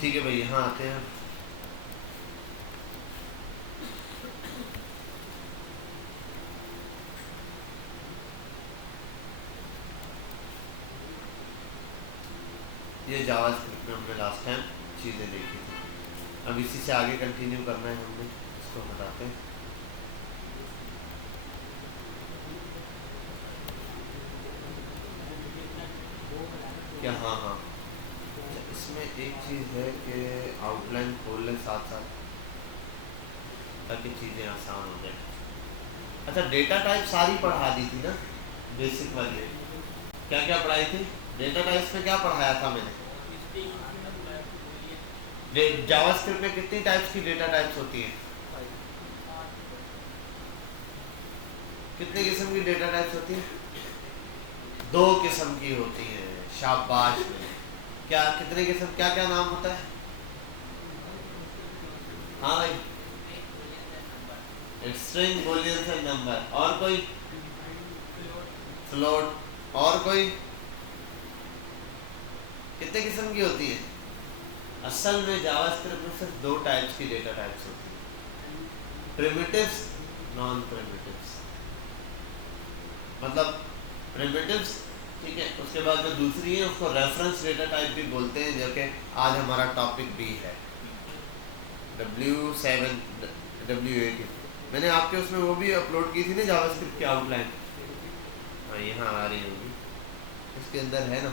ठीक है भाई, यहाँ आते हैं। ये जावास्क्रिप्ट में हमने लास्ट टाइम चीज़ें देखी थी, अब इसी से आगे कंटिन्यू करना है हमने। इसको बताते हैं क्या। हाँ हाँ, इसमें एक चीज़ है कि आउटलाइन खोल लें साथ साथ ताकि चीज़ें आसान हो जाए। अच्छा, डेटा टाइप सारी पढ़ा दी थी ना बेसिक वाली? क्या क्या पढ़ाई थी? डेटा टाइप्स में क्या पढ़ाया था मैंने? जावास्क्रिप्ट में कितनी टाइप्स की डेटा टाइप्स होती हैं? कितने किस्म की डेटा टाइप्स होती हैं? 2 किस्म की होती हैं। शाबाश में क्या, कितने किस्म, क्या क्या नाम होता है? हाँ भाई, स्ट्रिंग, बूलियन एंड नंबर। और कोई? फ्लोट। और कोई? कितने किस्म की होती है? असल में जावास्क्रिप्ट में सिर्फ 2 टाइप्स की डेटा टाइप्स होती है, प्रिमिटिव्स, नॉन प्रिमिटिव्स। मतलब प्रिमिटिव्स, ठीक है, उसके बाद जो दूसरी है उसको रेफरेंस डेटा टाइप भी बोलते हैं, जो कि आज हमारा टॉपिक भी है, W7 W8। मैंने आपके उसमें वो भी अपलोड की थी ना जावास्क्रिप्ट की आउटलाइन। हाँ, यहाँ आ रही होगी, इसके अंदर है ना।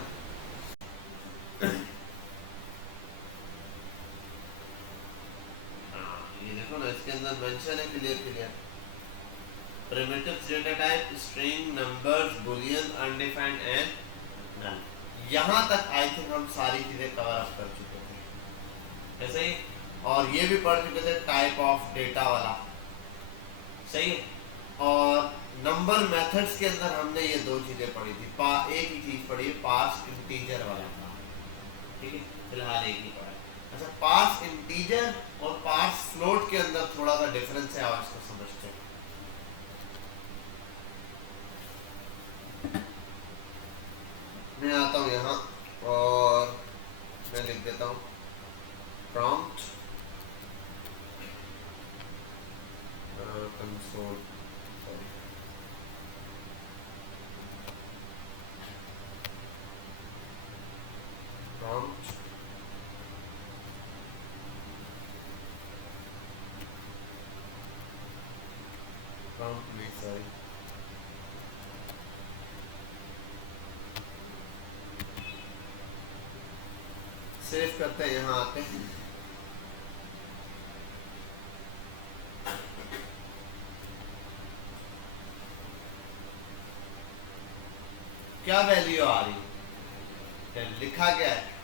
हाँ, ये देखो ना, इसके अंदर मेंशन है clear clear, primitives data type, string, numbers, boolean, undefined and null. यहाँ तक आई थिंक हम सारी चीज़ें कवर अप कर चुके थे, ऐसे ही। और ये भी पढ़ चुके थे टाइप ऑफ डेटा वाला, सही है। और नंबर मेथड्स के अंदर हमने ये 2 चीज़ें पढ़ी थी, एक ही चीज़ पढ़ी, पार्स इंटीजर वाला था, ठीक है, फिलहाल एक ही पढ़ा। अच्छा, पार्स इंटीजर और पार्स फ्लोट के अंदर थोड़ा सा डिफरेंस है, और इसको समझते हैं। मैं आता हूँ यहाँ और मैं लिख देता हूँ prompt console, sorry, prompt prompt में, सॉरी, सेव करते हैं। यहाँ आते हैं, क्या वैल्यू आ रही है, लिखा क्या है?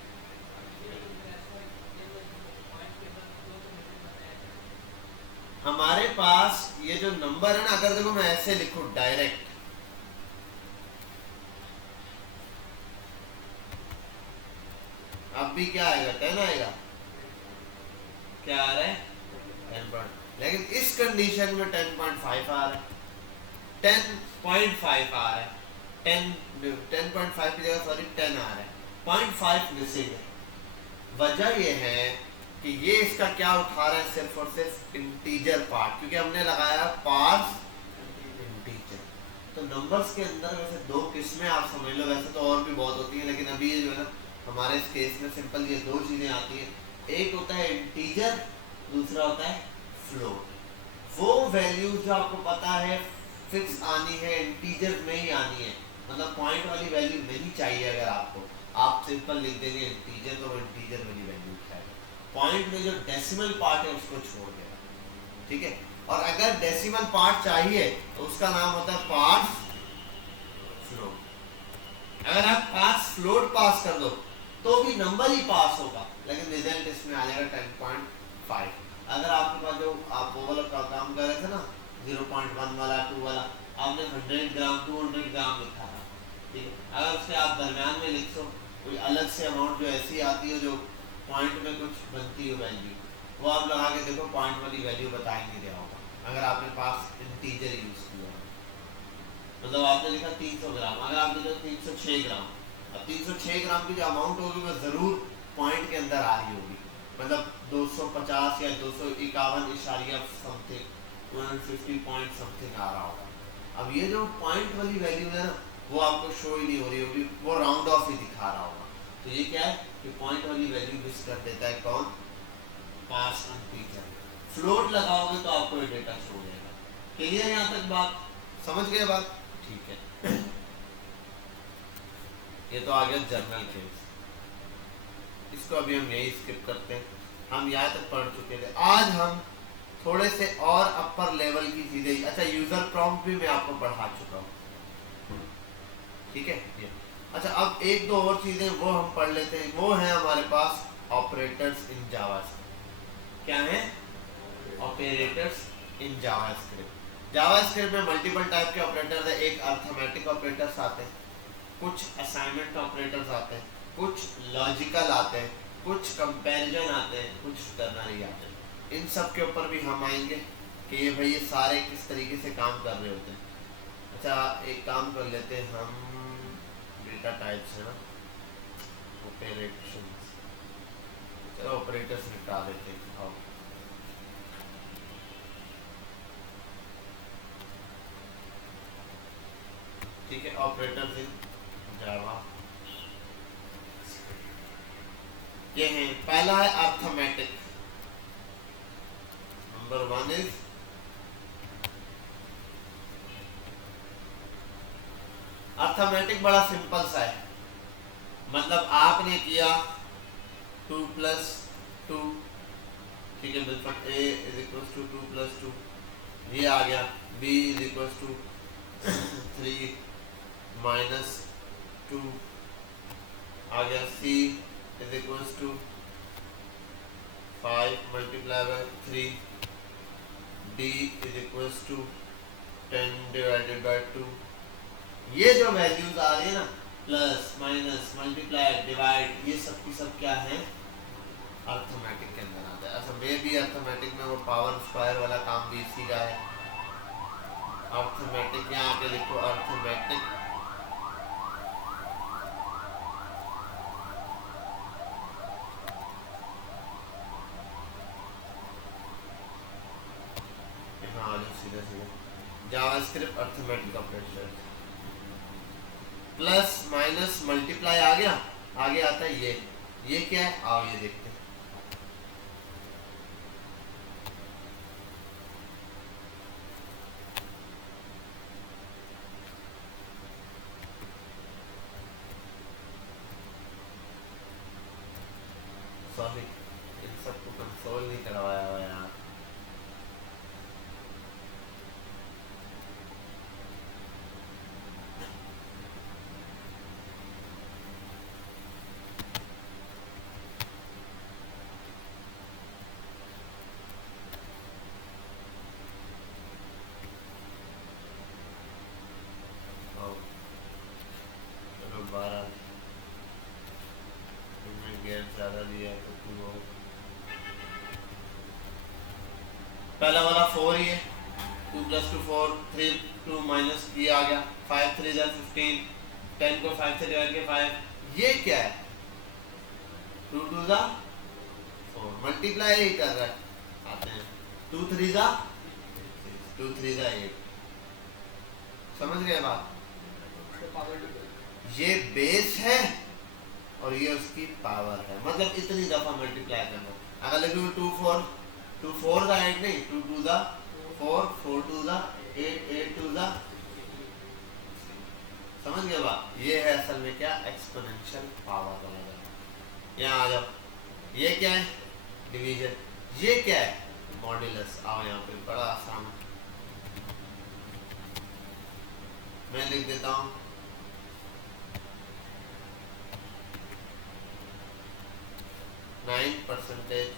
हमारे पास ये जो नंबर है ना, अगर देखो मैं ऐसे लिखूं डायरेक्ट, अब भी क्या आएगा? 10 आएगा। क्या आ रहा है? 10 लेकिन इस कंडीशन में 10.5 आ रहा है, 10.5 आ रहा है, 10.5 की जगह सॉरी 10 आ रहा है, 0.5 मिसिंग है। वजह ये है कि ये इसका क्या उठा रहा है, सिर्फ और सिर्फ इंटीजर पार्ट, क्योंकि हमने लगाया पार्स इंटीजर। तो नंबर्स के अंदर वैसे 2 किस्में आप समझ लो, वैसे तो और भी बहुत होती है, लेकिन अभी ये जो है ना हमारे इस केस में सिंपल ये 2 चीज़ें आती हैं। एक होता है इंटीजर, दूसरा होता है फ्लोट। वो वैल्यू जो आपको पता है फिक्स आनी है, इंटीजर में ही आनी है, मतलब पॉइंट वाली वैल्यू नहीं चाहिए। अगर आपको, आप सिंपल लिख देंगे इंटीजर, तो वो इंटीजर वाली वैल्यू उठाएगा। पॉइंट में जो डेसिमल पार्ट है उसको छोड़ देगा, ठीक है। और अगर डेसिमल पार्ट चाहिए तो उसका नाम होता है पार्स फ्लोट। अगर आप पार्स फ्लोट पास कर दो तो भी नंबर ही पास होगा, लेकिन रिजल्ट इसमें आ जाएगा 10.5। अगर आपके पास जो आप वो वाला काम कर रहे थे ना 0.1 वाला 2 वाला, आपने 100 ग्राम 200 ग्राम लिखा था, ठीक है। अगर उससे आप दरम्यान में लिख दो कोई अलग से अमाउंट जो ऐसी आती है जो पॉइंट में कुछ बनती हो वैल्यू, वो आप लगा के देखो, पॉइंट वाली वैल्यू बता ही नहीं रहा होगा अगर आपके पास इंटीजर यूज किया। मतलब आपने लिखा 300 ग्राम, अगर आपने लिखा 306 ग्राम, अब 306 ग्राम की जो अमाउंट होगी वो जरूर पॉइंट के अंदर आ रही होगी, मतलब 250 या 251 इशारिया समथिंग 150 पॉइंट समथिंग आ रहा होगा। अब ये जो पॉइंट वाली वैल्यू है ना वो आपको शो ही नहीं हो रही होगी, वो राउंड ऑफ ही दिखा रहा होगा। तो ये क्या है कि पॉइंट वाली वैल्यू मिस कर देता है कौन, पास इंटीजर। फ्लोट लगाओगे तो आपको ये डेटा शो हो जाएगा। क्लियर यहाँ तक बात, समझ गए बात? ठीक है। ये तो आ गया जनरल केस, इसको अभी हम यही स्किप करते हैं, हम यहाँ तक पढ़ चुके थे। आज हम थोड़े से और अपर लेवल की चीजें, अच्छा यूजर प्रॉम्प्ट भी मैं आपको पढ़ा चुका हूँ, ठीक है ये। अच्छा अब एक दो और चीजें वो हम पढ़ लेते हैं, वो है हमारे पास ऑपरेटर्स इन जावास्क्रिप्ट। क्या है? Operators in JavaScript. जावास्क्रिप्ट में मल्टीपल टाइप के ऑपरेटर्स है। एक अर्थमेटिक ऑपरेटर्स आते हैं, कुछ असाइनमेंट ऑपरेटर्स आते हैं, कुछ लॉजिकल आते हैं, कुछ कंपैरिजन आते हैं, कुछ टर्नरी आते हैं। इन सब के ऊपर भी हम आएंगे कि ये भाई ये सारे किस तरीके से काम कर रहे होते हैं। अच्छा एक काम कर लेते हैं हम, डेटा टाइप्स है ना, ऑपरेशंस, चलो ऑपरेटर्स निपटा देते हैं। आओ ठीक है, ऑपरेटर्स इन जावा ये है। पहला है अर्थमेटिक, नंबर 1 इज अर्थमेटिक। बड़ा सिंपल सा है, मतलब आपने किया 2 + 2, ठीक है, बिल्कुल a = 2 + 2, ये आ गया। b = 3 - 2 आ गया। c = 5 × 3, d = 10/2। ये जो वैल्यूज आ रही है ना, प्लस माइनस मल्टीप्लाई डिवाइड, ये सब की सब क्या है, अर्थमेटिक के अंदर आता है। अच्छा मे भी अर्थमेटिक में वो पावर स्क्वायर वाला काम भी इसी का है। अर्थमेटिक यहाँ आके लिखो, arithmetic JavaScript arithmetic operator, plus minus multiply आ गया, आगे आता है ये क्या है, आओ ये देखते हैं। सॉरी इन सबको कंसोल नहीं करवाया हुआ यार। पहला वाला 4 ही है, 2 + 2 4, 3 2 माइनस ये आ गया, 5 3 15, 10 को 5 से डिवाइड किया 5, ये क्या है, 2 2 4, मल्टीप्लाई ही कर रहा है। आते हैं 2 3 2 3 8, समझ गए बात? ये बेस है और ये उसकी पावर है, मतलब इतनी दफा मल्टीप्लाई करना। अगर लिखो 2 4, 2 4 का 8 नहीं, 2 2 4, 4 2 8, 8 2 समझ गए बात? ये है असल में क्या, एक्सपोनेंशियल पावर वाला। यहाँ आ जाओ, ये क्या है, डिवीजन, ये क्या है, मॉड्यूलस। आओ यहाँ पे बड़ा आसान, मैं लिख देता हूँ 9% 1,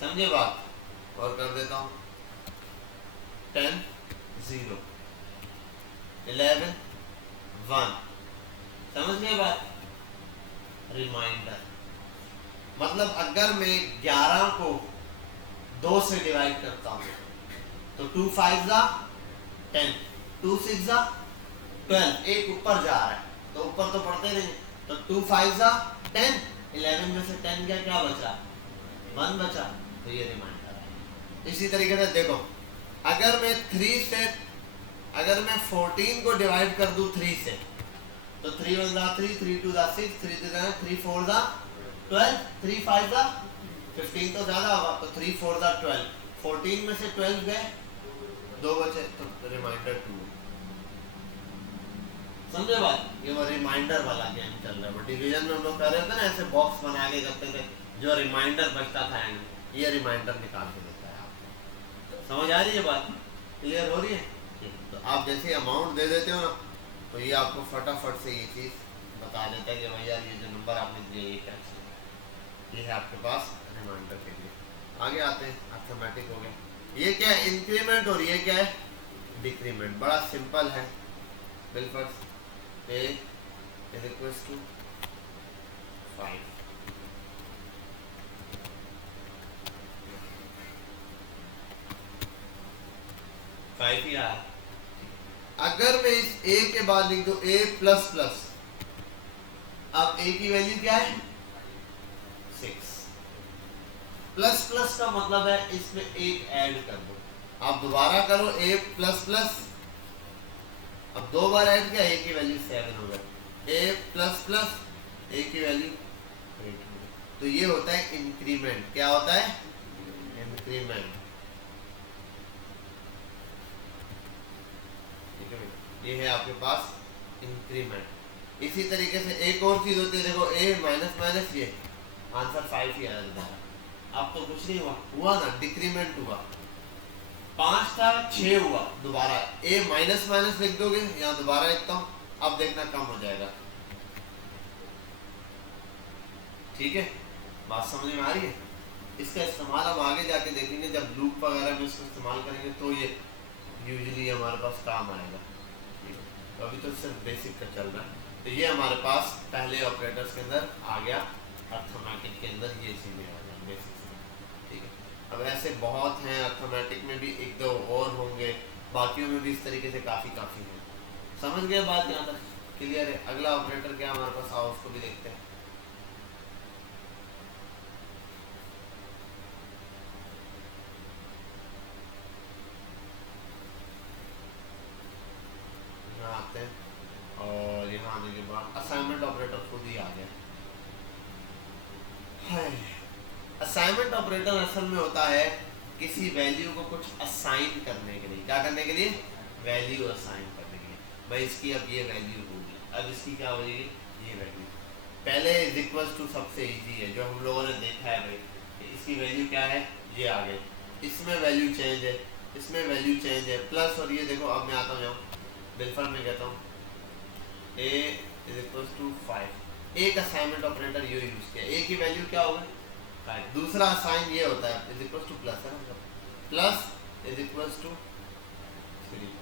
समझे बात? और कर देता हूँ 10 0, 11 1, समझ गए बात? रिमाइंडर, मतलब अगर मैं 11 को 2 से डिवाइड करता हूँ तो 2 5 10, 2 6 12, एक ऊपर जा रहा है तो ऊपर तो पढ़ते नहीं, तो 2 5 10, 11 में से 10 क्या क्या बचा, 1 बचा, तो ये रिमाइंडर है। इसी तरीके से देखो, अगर मैं 3 से, अगर मैं 14 को डिवाइड कर दूं 3 से, तो 3 1 3, 3 2 6, 3 3 3 4 12, 3 5 15 तो ज्यादा होगा, तो 3 4 12, 14 में से 12 गए, 2 बचे, तो रिमाइंडर 2। समझे बात? ये वो रिमाइंडर वाला गेम चल रहा है। वो डिवीजन में हम लोग कर रहे थे ना, ऐसे बॉक्स बना के करते थे, जो रिमाइंडर बचता था एंड, ये रिमाइंडर निकाल के देता है आपको। समझ आ रही है बात? क्लियर हो रही है? तो आप जैसे अमाउंट दे देते हो ना, तो ये आपको फटाफट से ये चीज़ बता देता है कि भाई यार ये जो नंबर आपने दिया ये क्या है, ये है आपके पास रिमाइंडर के लिए। आगे आते हैं, अर्थमेटिक हो गया। ये क्या है? इंक्रीमेंट, और ये क्या है? डिक्रीमेंट। बड़ा सिंपल है बिल्कुल। A is equals to 5, 5 ही आया। अगर मैं इस A के बाद लिख दूं A प्लस प्लस, अब A की वैल्यू क्या है? 6। प्लस प्लस का मतलब है इसमें एक ऐड कर दो। आप दोबारा करो A प्लस प्लस, अब 2 बार ऐड किया, A की वैल्यू 7 हो गई। A प्लस प्लस, A की वैल्यू 8 हो गई। तो ये होता है इंक्रीमेंट। क्या होता है? इंक्रीमेंट। ये है आपके पास इंक्रीमेंट। इसी तरीके से एक और चीज होती है, देखो A माइनस माइनस, ये आंसर 5 ही आया दोबारा। अब तो कुछ नहीं हुआ, हुआ ना, डिक्रीमेंट हुआ। 5 था 6 हुआ, दोबारा A माइनस माइनस लिख दोगे, यहाँ दोबारा लिखता हूँ, अब देखना कम हो जाएगा। ठीक है, बात समझ में आ रही है? इसका इस्तेमाल हम आगे जाके देखेंगे, जब लूप वगैरह में इसको इस्तेमाल करेंगे तो ये यूजुअली हमारे पास काम आएगा। तो अभी तो सिर्फ बेसिक का चल रहा है। तो ये हमारे पास पहले ऑपरेटर्स के अंदर आ गया, अर्थमेटिक के अंदर ये चीजें आ गया बेसिक से। ठीक है, अब ऐसे बहुत हैं, अर्थमेटिक में भी 1 2 और होंगे, बाकियों में भी इस तरीके से काफ़ी हैं। समझ गए बात? यहाँ तक क्लियर है? अगला ऑपरेटर क्या हमारे पास, आओ उसको भी देखते हैं। यहाँ आते हैं, और यहाँ आने के बाद असाइनमेंट ऑपरेटर खुद ही आ गया। असाइनमेंट ऑपरेटर असल में होता है किसी वैल्यू को कुछ असाइन करने के लिए। क्या करने के लिए? वैल्यू असाइन करने के लिए। भाई इसकी अब ये वैल्यू होगी, अब इसकी क्या हो जाएगी? ये वैल्यू। पहले इज इक्वल टू सबसे इजी है, जो हम लोगों ने देखा है भाई, इसकी वैल्यू क्या है? ये आ गई। इसमें वैल्यू चेंज है, इसमें वैल्यू चेंज है, प्लस, और ये देखो अब मैं आता हूँ, बिल्कुल मैं कहता हूँ A इज इक्वल टू 5। एक असाइनमेंट ऑपरेटर ये यूज किया, A की वैल्यू क्या होगी? 5। दूसरा असाइन ये होता है इज इक्वल टू प्लस, है ना, प्लस इज इक्वल टू 3।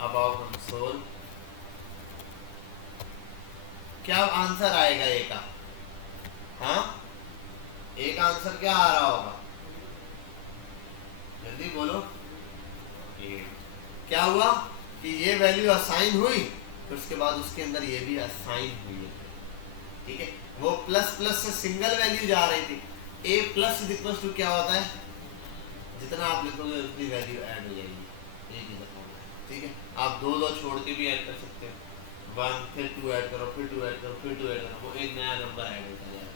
अब आओ कंसोल, क्या आंसर आएगा A का? हाँ, A का आंसर क्या आ रहा होगा? जल्दी बोलो। क्या हुआ कि ये वैल्यू असाइन हुई, फिर उसके बाद उसके अंदर ये भी असाइन हुई है। ठीक है, वो प्लस प्लस से सिंगल वैल्यू जा रही थी। A plus is equal to क्या होता है? जितना आप लिखोगे उतनी वैल्यू ऐड हो जाएगी, एक ही दफा। ठीक है, आप 2 2 छोड़ के भी ऐड कर सकते हो, 1 फिर 2 ऐड करो, फिर 2 ऐड करो, फिर 2 ऐड करो, वो एक नया नंबर ऐड होता जाएगा।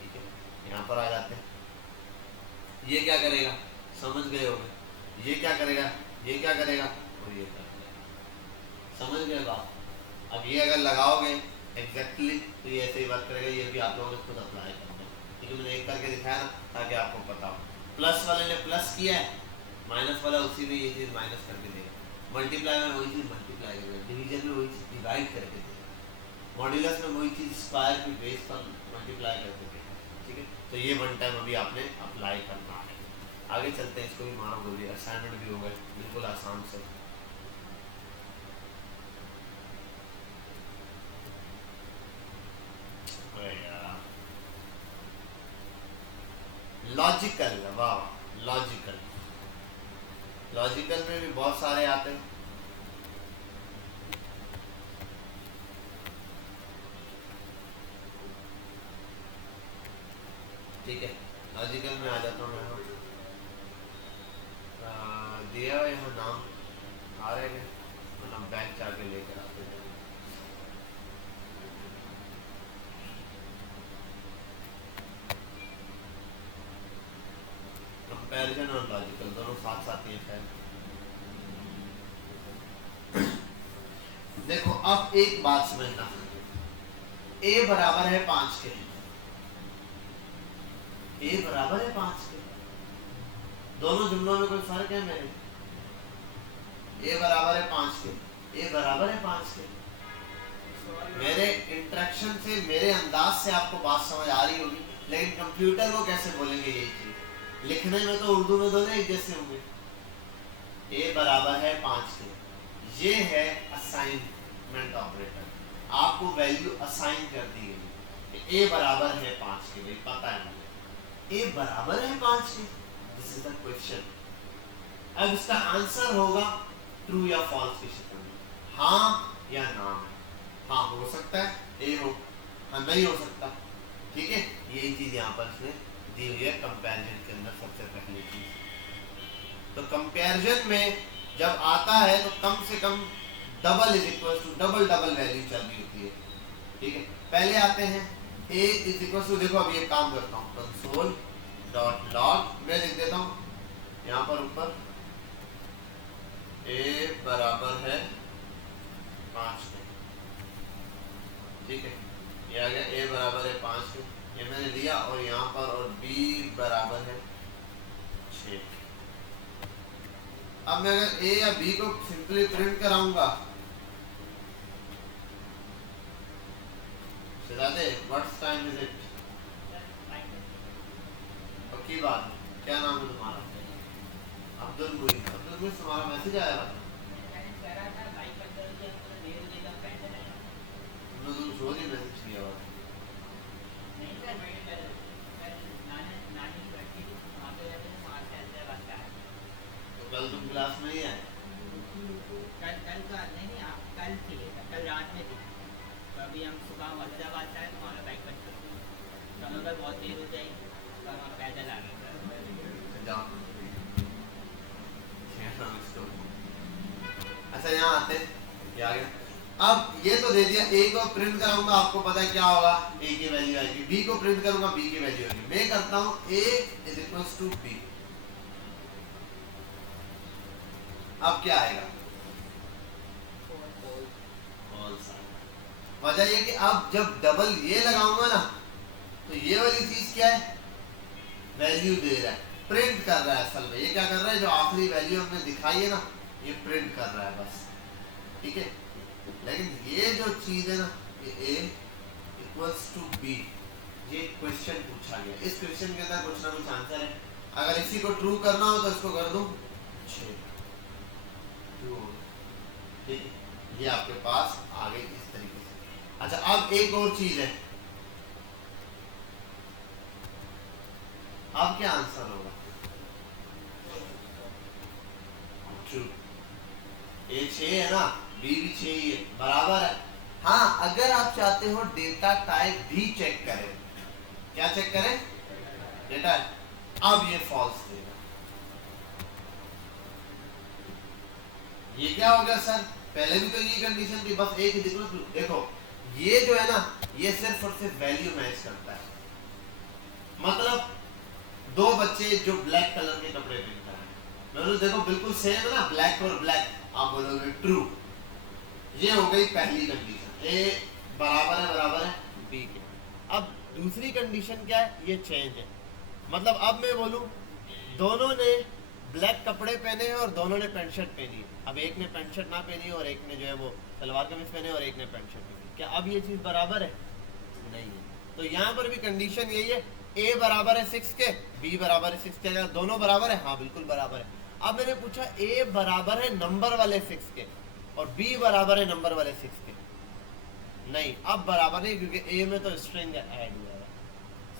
ठीक है, यहाँ पर आ जाते हैं। ये क्या करेगा? समझ गए होंगे। ये क्या करेगा? ये क्या करेगा? और ये क्या करेगा? समझ गए बात? अब ये अगर लगाओगे एग्जैक्टली तो ये ऐसे ही वर्क करेगा। ये भी आप लोगों ने खुद अप्लाई करना है, क्योंकि मैंने एक करके दिखाया ना, ताकि आपको पता हो। प्लस वाले ने प्लस किया है, माइनस वाला उसी में ये चीज़ माइनस करके देगा, मल्टीप्लाई में वही चीज़ मल्टीप्लाई करेगा, डिवीजन में वही चीज़ डिवाइड करके देगा, मॉड्यूलस में वही चीज़ स्क्वायर की बेस पर मल्टीप्लाई करके देगा। ठीक है, तो ये वन टाइम अभी आपने अप्लाई करना है। आगे चलते हैं, इसको भी मारो बोलिए, असाइनमेंट भी हो गए बिल्कुल आसान से। लॉजिकल, वाह, लॉजिकल, लॉजिकल में भी बहुत सारे आते हैं। ठीक है, लॉजिकल में आ जाता हूँ मैं। दिया हुआ यहाँ नाम आ रहे हैं तो नाम बैंक जाके लेकर आते हैं। कंपैरिजन और लॉजिकल दोनों साथ साथ ही है। देखो अब एक बात समझना, a बराबर है 5 के, a बराबर है 5 के, दोनों जुमलों में कोई फर्क है मेरे? a बराबर है 5 के, a बराबर है 5 के। मेरे इंट्रैक्शन से, मेरे अंदाज से आपको बात समझ आ रही होगी, लेकिन कंप्यूटर को कैसे बोलेंगे यही चीज? लिखने में तो उर्दू में दोनों एक जैसे होंगे। a बराबर है 5 के, ये है असाइनमेंट ऑपरेटर, आपको वैल्यू असाइन कर दी गई कि a बराबर है 5 के, भाई पता है मुझे a बराबर है 5 के, दिस इज द क्वेश्चन। अब इसका आंसर होगा ट्रू या फॉल्स की शक्ल में, हाँ या ना में। हाँ हो सकता है ए हो, हाँ नहीं हो सकता, ठीक है। यही चीज यहाँ पर इसने दी हुई है कंपैरिजन के अंदर सबसे पहली चीज। तो कंपैरिजन में जब आता है तो कम से कम double is equal to double value चल रही होती है, ठीक है। पहले आते हैं a इज इक्वल टू, देखो अभी एक काम करता हूँ, कंसोल डॉट लॉग मैं लिख देता हूँ यहाँ पर ऊपर a बराबर है 5 के, ठीक है। ये आ गया a बराबर है 5 के, ये मैंने लिया, और यहाँ पर और b बराबर है 6। अब मैं अगर a या b को सिंपली प्रिंट कराऊंगा, व्हाट्स टाइम इज इट? पक्की बात, क्या नाम है तुम्हारा? अब्दुल मुईन। अब्दुल मुईन, तुम्हारा मैसेज आया था? तुमने तो छोड़ ही मैसेज किया हुआ। तो कल तुम क्लास में ही आए? कल का नहीं, कल थी, कल रात में थी। तो अभी हम सुबह वजीराबाद से आए तो हमारा बाइक बंद कर दी, तो हमें अगर बहुत देर हो जाएगी तो हम पैदल आ गए। अच्छा यहाँ आते हैं, ये आ गया। अब ये तो दे दिया, a को प्रिंट कराऊंगा, आपको पता है क्या होगा, a की वैल्यू आएगी, b को प्रिंट करूंगा, b की वैल्यू आएगी। मैं करता हूँ a is equals to b, अब क्या आएगा? फॉल्स आएगा। वजह ये कि अब जब डबल ये लगाऊंगा ना, तो ये वाली चीज क्या है? वैल्यू दे रहा है, प्रिंट कर रहा है। असल में ये क्या कर रहा है, जो आखिरी वैल्यू हमने दिखाई है ना, ये प्रिंट कर रहा है बस, ठीक है। लेकिन ये जो चीज है ना, ये a इक्वल्स टू b, ये क्वेश्चन पूछा गया, इस क्वेश्चन के अंदर कुछ ना कुछ आंसर है। अगर इसी को ट्रू करना हो तो इसको कर दूं 6, ठीक है। ये आपके पास आ गई इस तरीके से। अच्छा अब एक और चीज है, अब क्या आंसर होगा? ट्रू, a 6 है ना, b भी 6 ही है, बराबर है। हाँ अगर आप चाहते हो डेटा टाइप भी चेक करें, क्या चेक करें? डेटा, अब ये फॉल्स देगा। ये क्या हो गया सर? पहले भी तो ये कंडीशन थी, बस एक ही दिक्कत। देखो ये जो है ना, ये सिर्फ और सिर्फ वैल्यू मैच करता है। मतलब दो बच्चे जो ब्लैक कलर के कपड़े पहनते हैं, मतलब देखो बिल्कुल सेम है ना, ब्लैक और ब्लैक, आप बोलोगे ट्रू। ये हो गई पहली कंडीशन, ए बराबर है बी के। अब दूसरी कंडीशन क्या है? ये चेंज है। मतलब अब मैं बोलूं दोनों ने ब्लैक कपड़े पहने हैं और दोनों ने पैंट शर्ट पहनी है। अब एक ने पैंट शर्ट ना पहनी और एक ने जो है वो सलवार कमीज पहने और एक ने पैंट शर्ट पहनी, क्या अब ये चीज बराबर है? नहीं है। तो यहाँ पर भी कंडीशन यही है, a बराबर है 6 के, b बराबर है 6 के। अगर दोनों बराबर है, हाँ बिल्कुल बराबर है। अब मैंने पूछा a बराबर है नंबर वाले 6 के और b बराबर है नंबर वाले 6 के, नहीं अब बराबर नहीं, क्योंकि a में तो स्ट्रिंग ऐड हुआ है।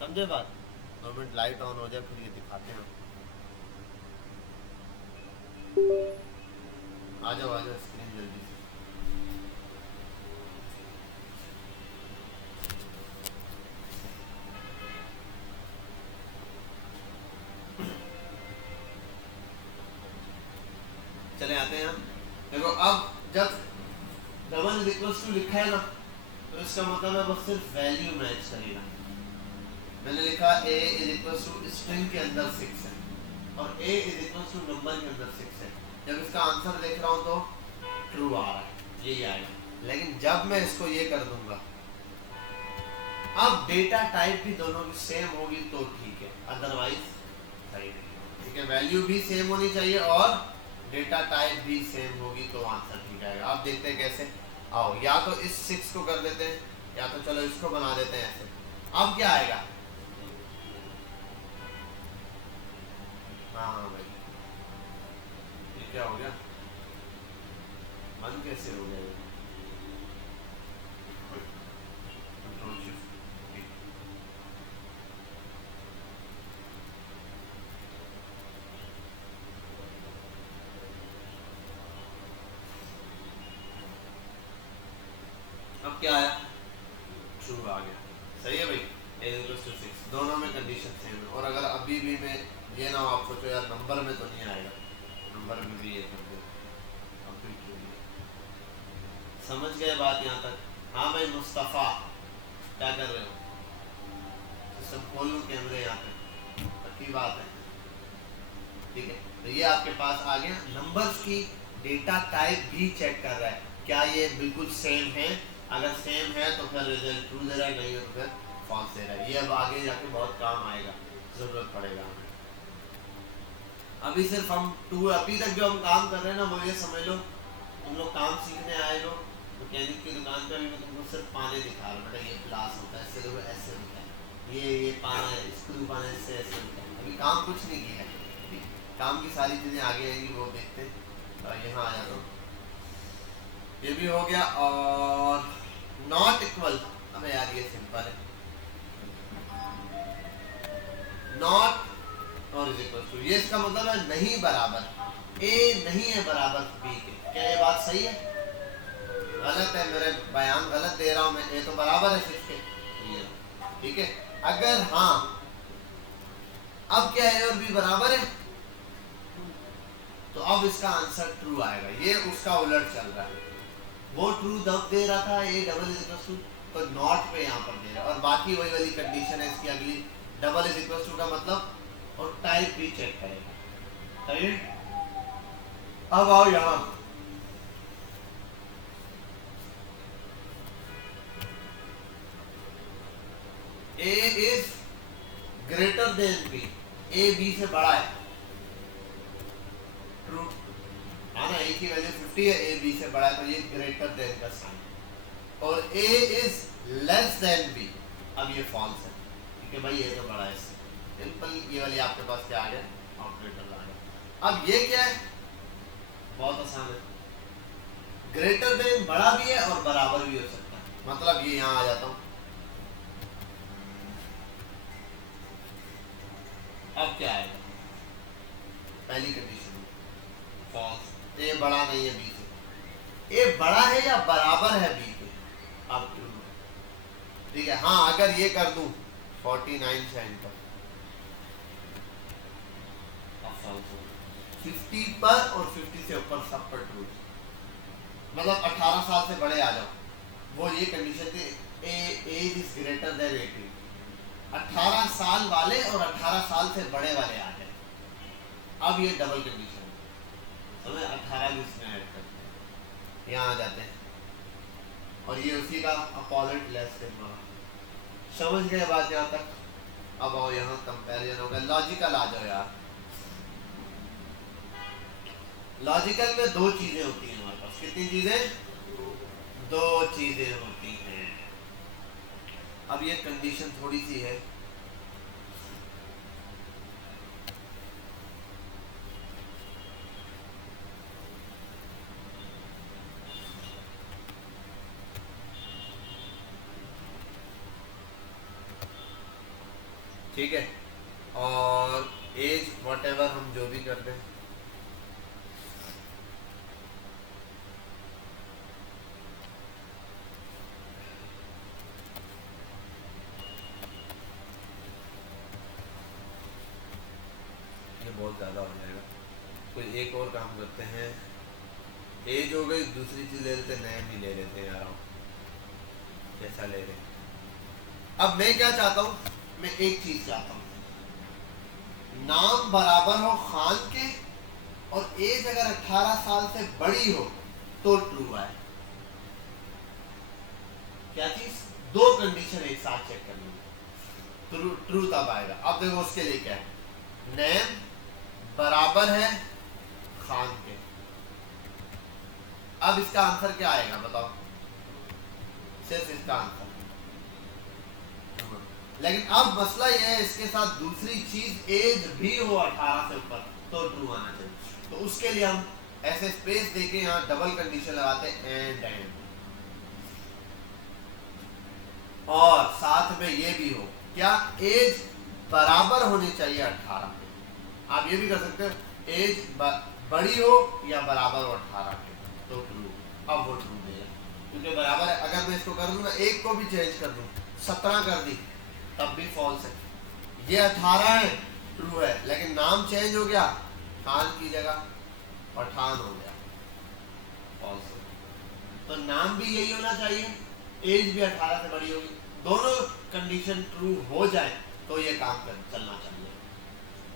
समझे बात? 2 मिनट लाइट ऑन हो जाए फिर ये दिखाते हैं। आ जाओ स्क्रीन जल्दी से। डबल इज इक्वल टू लिखा है ना, तो इसका मतलब है बस सिर्फ वैल्यू मैच करेगा। मैंने लिखा a is equal to string के अंदर 6 है और a is equal to number के अंदर 6 है। जब इसका आंसर देख रहा हूँ तो ट्रू आ रहा है, यही आएगा। लेकिन जब मैं इसको ये कर दूंगा, अब डेटा टाइप भी दोनों की सेम होगी तो ठीक है, अदरवाइज सही नहीं। ठीक है, वैल्यू भी सेम होनी चाहिए और डेटा टाइप भी सेम होगी तो आंसर ठीक आएगा। अब देखते हैं कैसे। आओ, या तो इस 6 को कर देते हैं या तो चलो इसको बना देते हैं ऐसे। अब क्या आएगा? हाँ भाई, ये क्या हो गया? बंद कैसे हो गया ये? Control shift. अब क्या आया? ट्रू आ गया। सही है भाई, a = 6 दोनों में कंडीशन सेम है। और अगर अभी भी मैं ये ना आप सोचो यार नंबर में तो नहीं आएगा, नंबर में भी ये कर दो, अब भी ट्रू है। समझ गए बात यहाँ तक? हाँ भाई मुस्तफ़ा, क्या कर रहे हो? सिस्टम खोल लो कैमरे यहाँ पे, पक्की बात है। ठीक है, तो ये आपके पास आ गया। नंबर्स की डेटा टाइप भी चेक कर रहा है, क्या ये बिल्कुल सेम है। अगर सेम है तो फिर रिजल्ट ट्रू दे रहा है, नहीं तो फिर फॉल्स दे रहा है। ये अब आगे जाके बहुत काम आएगा, जरूरत पड़ेगा हमें। अभी सिर्फ हम अभी तक जो हम काम कर रहे हैं ना, वो ये समझ लो तुम लोग काम सीखने आए हो मैकेनिक की दुकान पे। अभी मैं तुमको सिर्फ पाने दिखा रहा हूँ, बेटा ये प्लास होता है, इससे देखो ऐसे होता है, ये पाना है, स्क्रू पाना है, इससे ऐसे होता है। अभी काम कुछ नहीं किया है, काम की सारी चीज़ें आगे आएंगी, वो देखते हैं। यहाँ आ जाता हूँ, ये भी हो गया। और नॉट इक्वल, अबे यार ये सिंपल है, नॉट और इज इक्वल टू, ये इसका मतलब है नहीं बराबर, ए नहीं है बराबर बी के। क्या ये बात सही है? गलत है, मेरे बयान गलत दे रहा हूं मैं। ए तो बराबर है 6 के, ये ठीक है। अगर हाँ, अब क्या है, और बी बराबर है, तो अब इसका आंसर ट्रू आएगा। ये उसका उलट चल रहा है, वो ट्रू दब दे रहा था a double is equal to, तो नॉट पे यहाँ पर दे रहा है। और बाकी वही वाली कंडीशन है इसकी अगली, डबल इज इक्वल टू का मतलब, और टाइप भी चेक करेगा। सही। अब आओ यहाँ, a is greater than b, a b से बड़ा है, ट्रू है ना। ए की वैल्यू 50 है, ए बी से बड़ा है, तो ये ग्रेटर देन का साइन। और ए इज लेस देन बी, अब ये फॉल्स है, ठीक है भाई, ये तो बड़ा है इससे। सिंपल, ये वाली आपके पास क्या आ गया, ऑपरेटर आ गया। अब ये क्या है, बहुत आसान है, ग्रेटर देन बड़ा भी है और बराबर भी हो सकता है। मतलब ये यहाँ आ जाता हूँ, अब क्या आएगा? पहली कंडीशन फॉल्स, ए बड़ा नहीं है बी से। ए बड़ा है या बराबर है बी के, अब ट्रू। ठीक है, हाँ अगर ये कर दूं 49 से एंटर, 50 पर और 50 से ऊपर सब पर ट्रू। मतलब 18 साल से बड़े आ जाओ, वो ये कंडीशन थी, एज इज ग्रेटर देन 18। 18 साल वाले और 18 साल से बड़े वाले आ गए। अब ये डबल कंडीशन समझ, 18 भी इसमें ऐड करते हैं, यहाँ आ जाते हैं, और ये उसी का अपोजिट लेस देन। समझ गए बात यहाँ तक? अब आओ यहाँ कंपैरिजन होगा, लॉजिकल आ जाओ यार। लॉजिकल में दो चीजें होती हैं हमारे पास, कितनी चीजें? दो चीजें होती हैं। अब ये कंडीशन थोड़ी सी है, ठीक है। और एज व्हाटएवर हम जो भी कर दें, ये बहुत ज़्यादा हो जाएगा। कोई एक और काम करते हैं, एज हो गई, दूसरी चीज ले लेते, नेम ही ले लेते हैं यार, कैसा ले रहे। अब मैं क्या चाहता हूं, मैं एक चीज चाहता हूं, नाम बराबर हो खान के और एज अगर 18 साल से बड़ी हो तो ट्रू आए। क्या चीज, दो कंडीशन एक साथ चेक करनी है, ट्रू तब आएगा। अब देखो उसके लिए क्या है, नेम बराबर है खान के। अब इसका आंसर क्या आएगा बताओ, सिर्फ इसका आंसर। लेकिन अब मसला यह है, इसके साथ दूसरी चीज एज भी हो 18 से ऊपर तो ट्रू आना चाहिए। तो उसके लिए हम ऐसे स्पेस देके यहाँ डबल कंडीशन लगाते हैं, एंड और साथ में ये भी हो, क्या, एज बराबर होनी चाहिए 18 के। आप ये भी कर सकते हो, एज बड़ी हो या बराबर हो 18 के तो ट्रू। अब वो ट्रू देगा क्योंकि बराबर है। अगर मैं इसको कर दूं ना, एक को भी चेंज कर दूं, 17 कर दी तब भी फॉल्स है। ये 18 है, ट्रू है, लेकिन नाम चेंज हो गया, खान की जगह पठान हो गया, फॉल्स है। तो नाम भी यही होना चाहिए, एज भी 18 से बड़ी होगी, दोनों कंडीशन ट्रू हो जाए तो ये काम कर चलना चाहिए।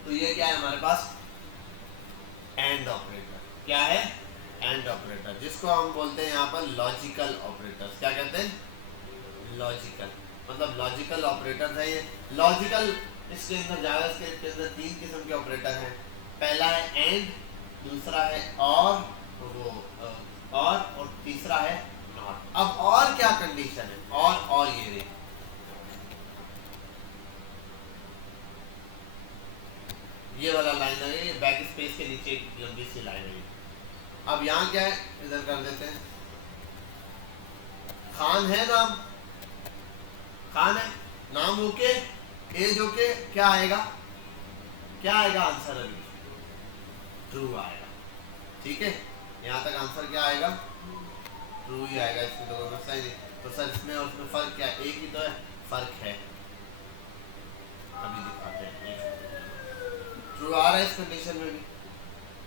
तो ये क्या है हमारे पास, एंड ऑपरेटर। क्या है, एंड ऑपरेटर, जिसको हम बोलते हैं यहाँ पर लॉजिकल ऑपरेटर्स। क्या कहते हैं, लॉजिकल, मतलब लॉजिकल ऑपरेटर है ये। लॉजिकल इसके अंदर जावास्क्रिप्ट के अंदर 3 किस्म के ऑपरेटर हैं। पहला है एंड, दूसरा है और तीसरा है नॉट। अब और क्या कंडीशन है, और ये रही, ये वाला लाइन है, ये बैक स्पेस के नीचे एक लंबी सी लाइन है। अब यहाँ क्या है, इधर कर देते हैं, खान है नाम, खान है नाम, ओके, एज ओके, क्या आएगा, क्या आएगा आंसर, अभी ट्रू आएगा। ठीक है, यहाँ तक आंसर क्या आएगा, ट्रू ही आएगा, इसमें तो कोई मसला ही नहीं। तो सर इसमें और उसमें फर्क क्या, एक ही तो है, फर्क है, अभी दिखाते हैं। ट्रू आ रहा है इस कंडीशन में भी,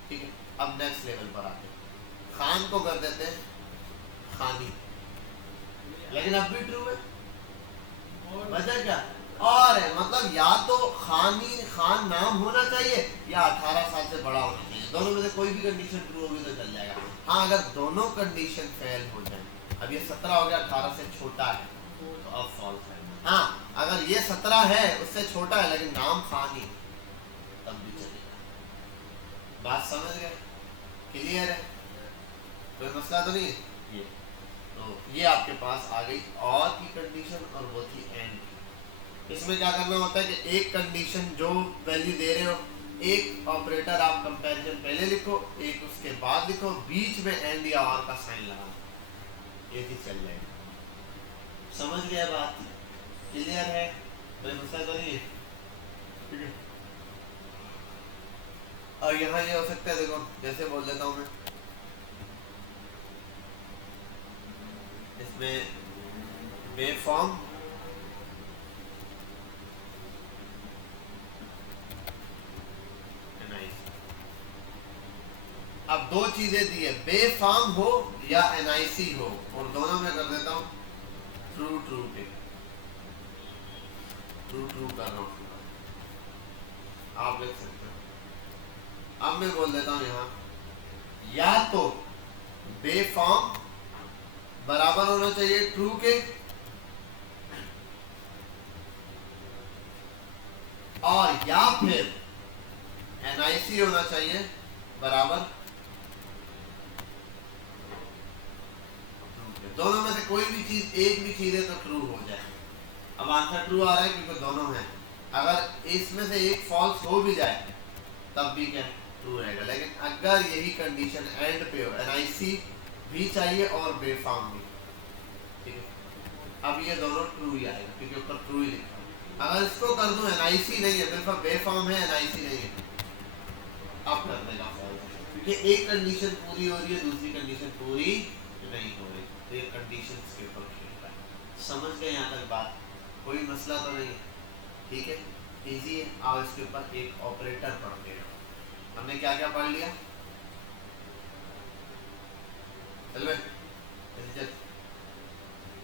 ठीक है। अब नेक्स्ट लेवल पर आते हैं, खान को कर देते हैं खानी, लेकिन अब भी ट्रू है, वजह क्या, और है, मतलब या तो खान नाम होना चाहिए या 18 साल से बड़ा होना चाहिए, दोनों में से कोई भी कंडीशन ट्रू होगी तो चल जाएगा। हाँ, अगर दोनों कंडीशन फेल हो जाए, अब ये 17 हो गया, 18 से छोटा है तो अब फॉल्स है। हाँ, अगर ये 17 है उससे छोटा है लेकिन नाम खान ही, तब भी चलेगा। बात समझ गए, क्लियर है, कोई मसला तो नहीं है। ये तो ये आपके पास आ गई और की कंडीशन, और वो थी एंड की। इसमें क्या करना होता है कि एक कंडीशन जो वैल्यू दे रहे हो, एक ऑपरेटर आप कंपैरिजन पहले लिखो, एक उसके बाद लिखो, बीच में एंड या और का साइन लगाना, ये भी चल जाएगा। समझ गया बात, क्लियर है, कोई मसला तो नहीं है, ठीक है। और यहाँ ये हो सकता है, देखो जैसे बोल देता हूँ मैं, इसमें वेव फॉर्म, अब दो चीजें दी है, वेव फॉर्म हो या एनआईसी हो, और दोनों में कर देता हूं ट्रू ट्रू के, ट्रू ट्रू कर रहा हूं, आप देख सकते हो। अब मैं बोल देता हूं यहां, या तो वेव फॉर्म बराबर होना चाहिए ट्रू के, और या फिर एनआईसी होना चाहिए बराबर, दोनों में से कोई भी चीज, एक भी चीज है तो ट्रू हो जाए। अब आंसर ट्रू आ रहा है क्योंकि दोनों हैं, अगर इसमें से एक फॉल्स हो भी जाए तब भी क्या ट्रू रहेगा। लेकिन अगर यही कंडीशन एंड पे हो, एनआईसी भी चाहिए और वेव फॉर्म भी, ठीक है, अब ये दोनों ट्रू ही आएगा क्योंकि ऊपर ट्रू ही लिखा है। अगर इसको कर दूं एनआईसी नहीं है, सिर्फ वेव फॉर्म है, एनआईसी नहीं है, अब कर देगा फॉल्स, क्योंकि एक कंडीशन पूरी हो रही है, दूसरी कंडीशन पूरी नहीं हो रही, तो ये कंडीशन के ऊपर खेल रहा है। समझ गए यहाँ तक बात, कोई मसला तो नहीं है, ठीक है, इजी है। आओ इसके ऊपर एक ऑपरेटर पढ़ते हैं। हमने क्या क्या पढ़ लिया, चल बे चल।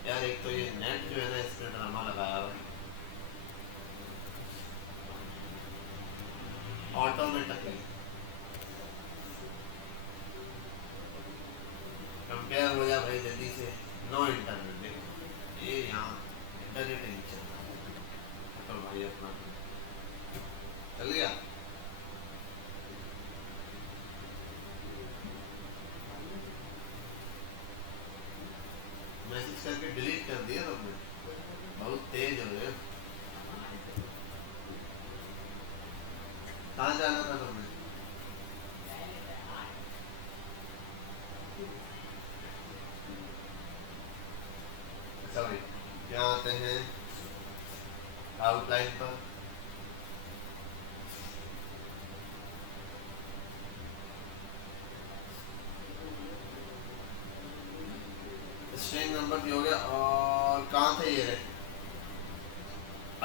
यार एक तो ये नेट जो है ना इसने ड्रामा लगाया हुआ है ऑटोमेटिकली कंपेयर हो जा भाई जल्दी से। नो इंटरनेट देखो ये यहाँ इंटरनेट नहीं चल रहा है तो भाई अपना चल गया। मैसेज करके डिलीट कर दिया तुमने, बहुत तेज हो गए। कहाँ जाना था तुमने? अच्छा भाई यहाँ आते हैं आउटलाइन पर। स्ट्रिंग नंबर भी हो गया और कहाँ थे ये रहे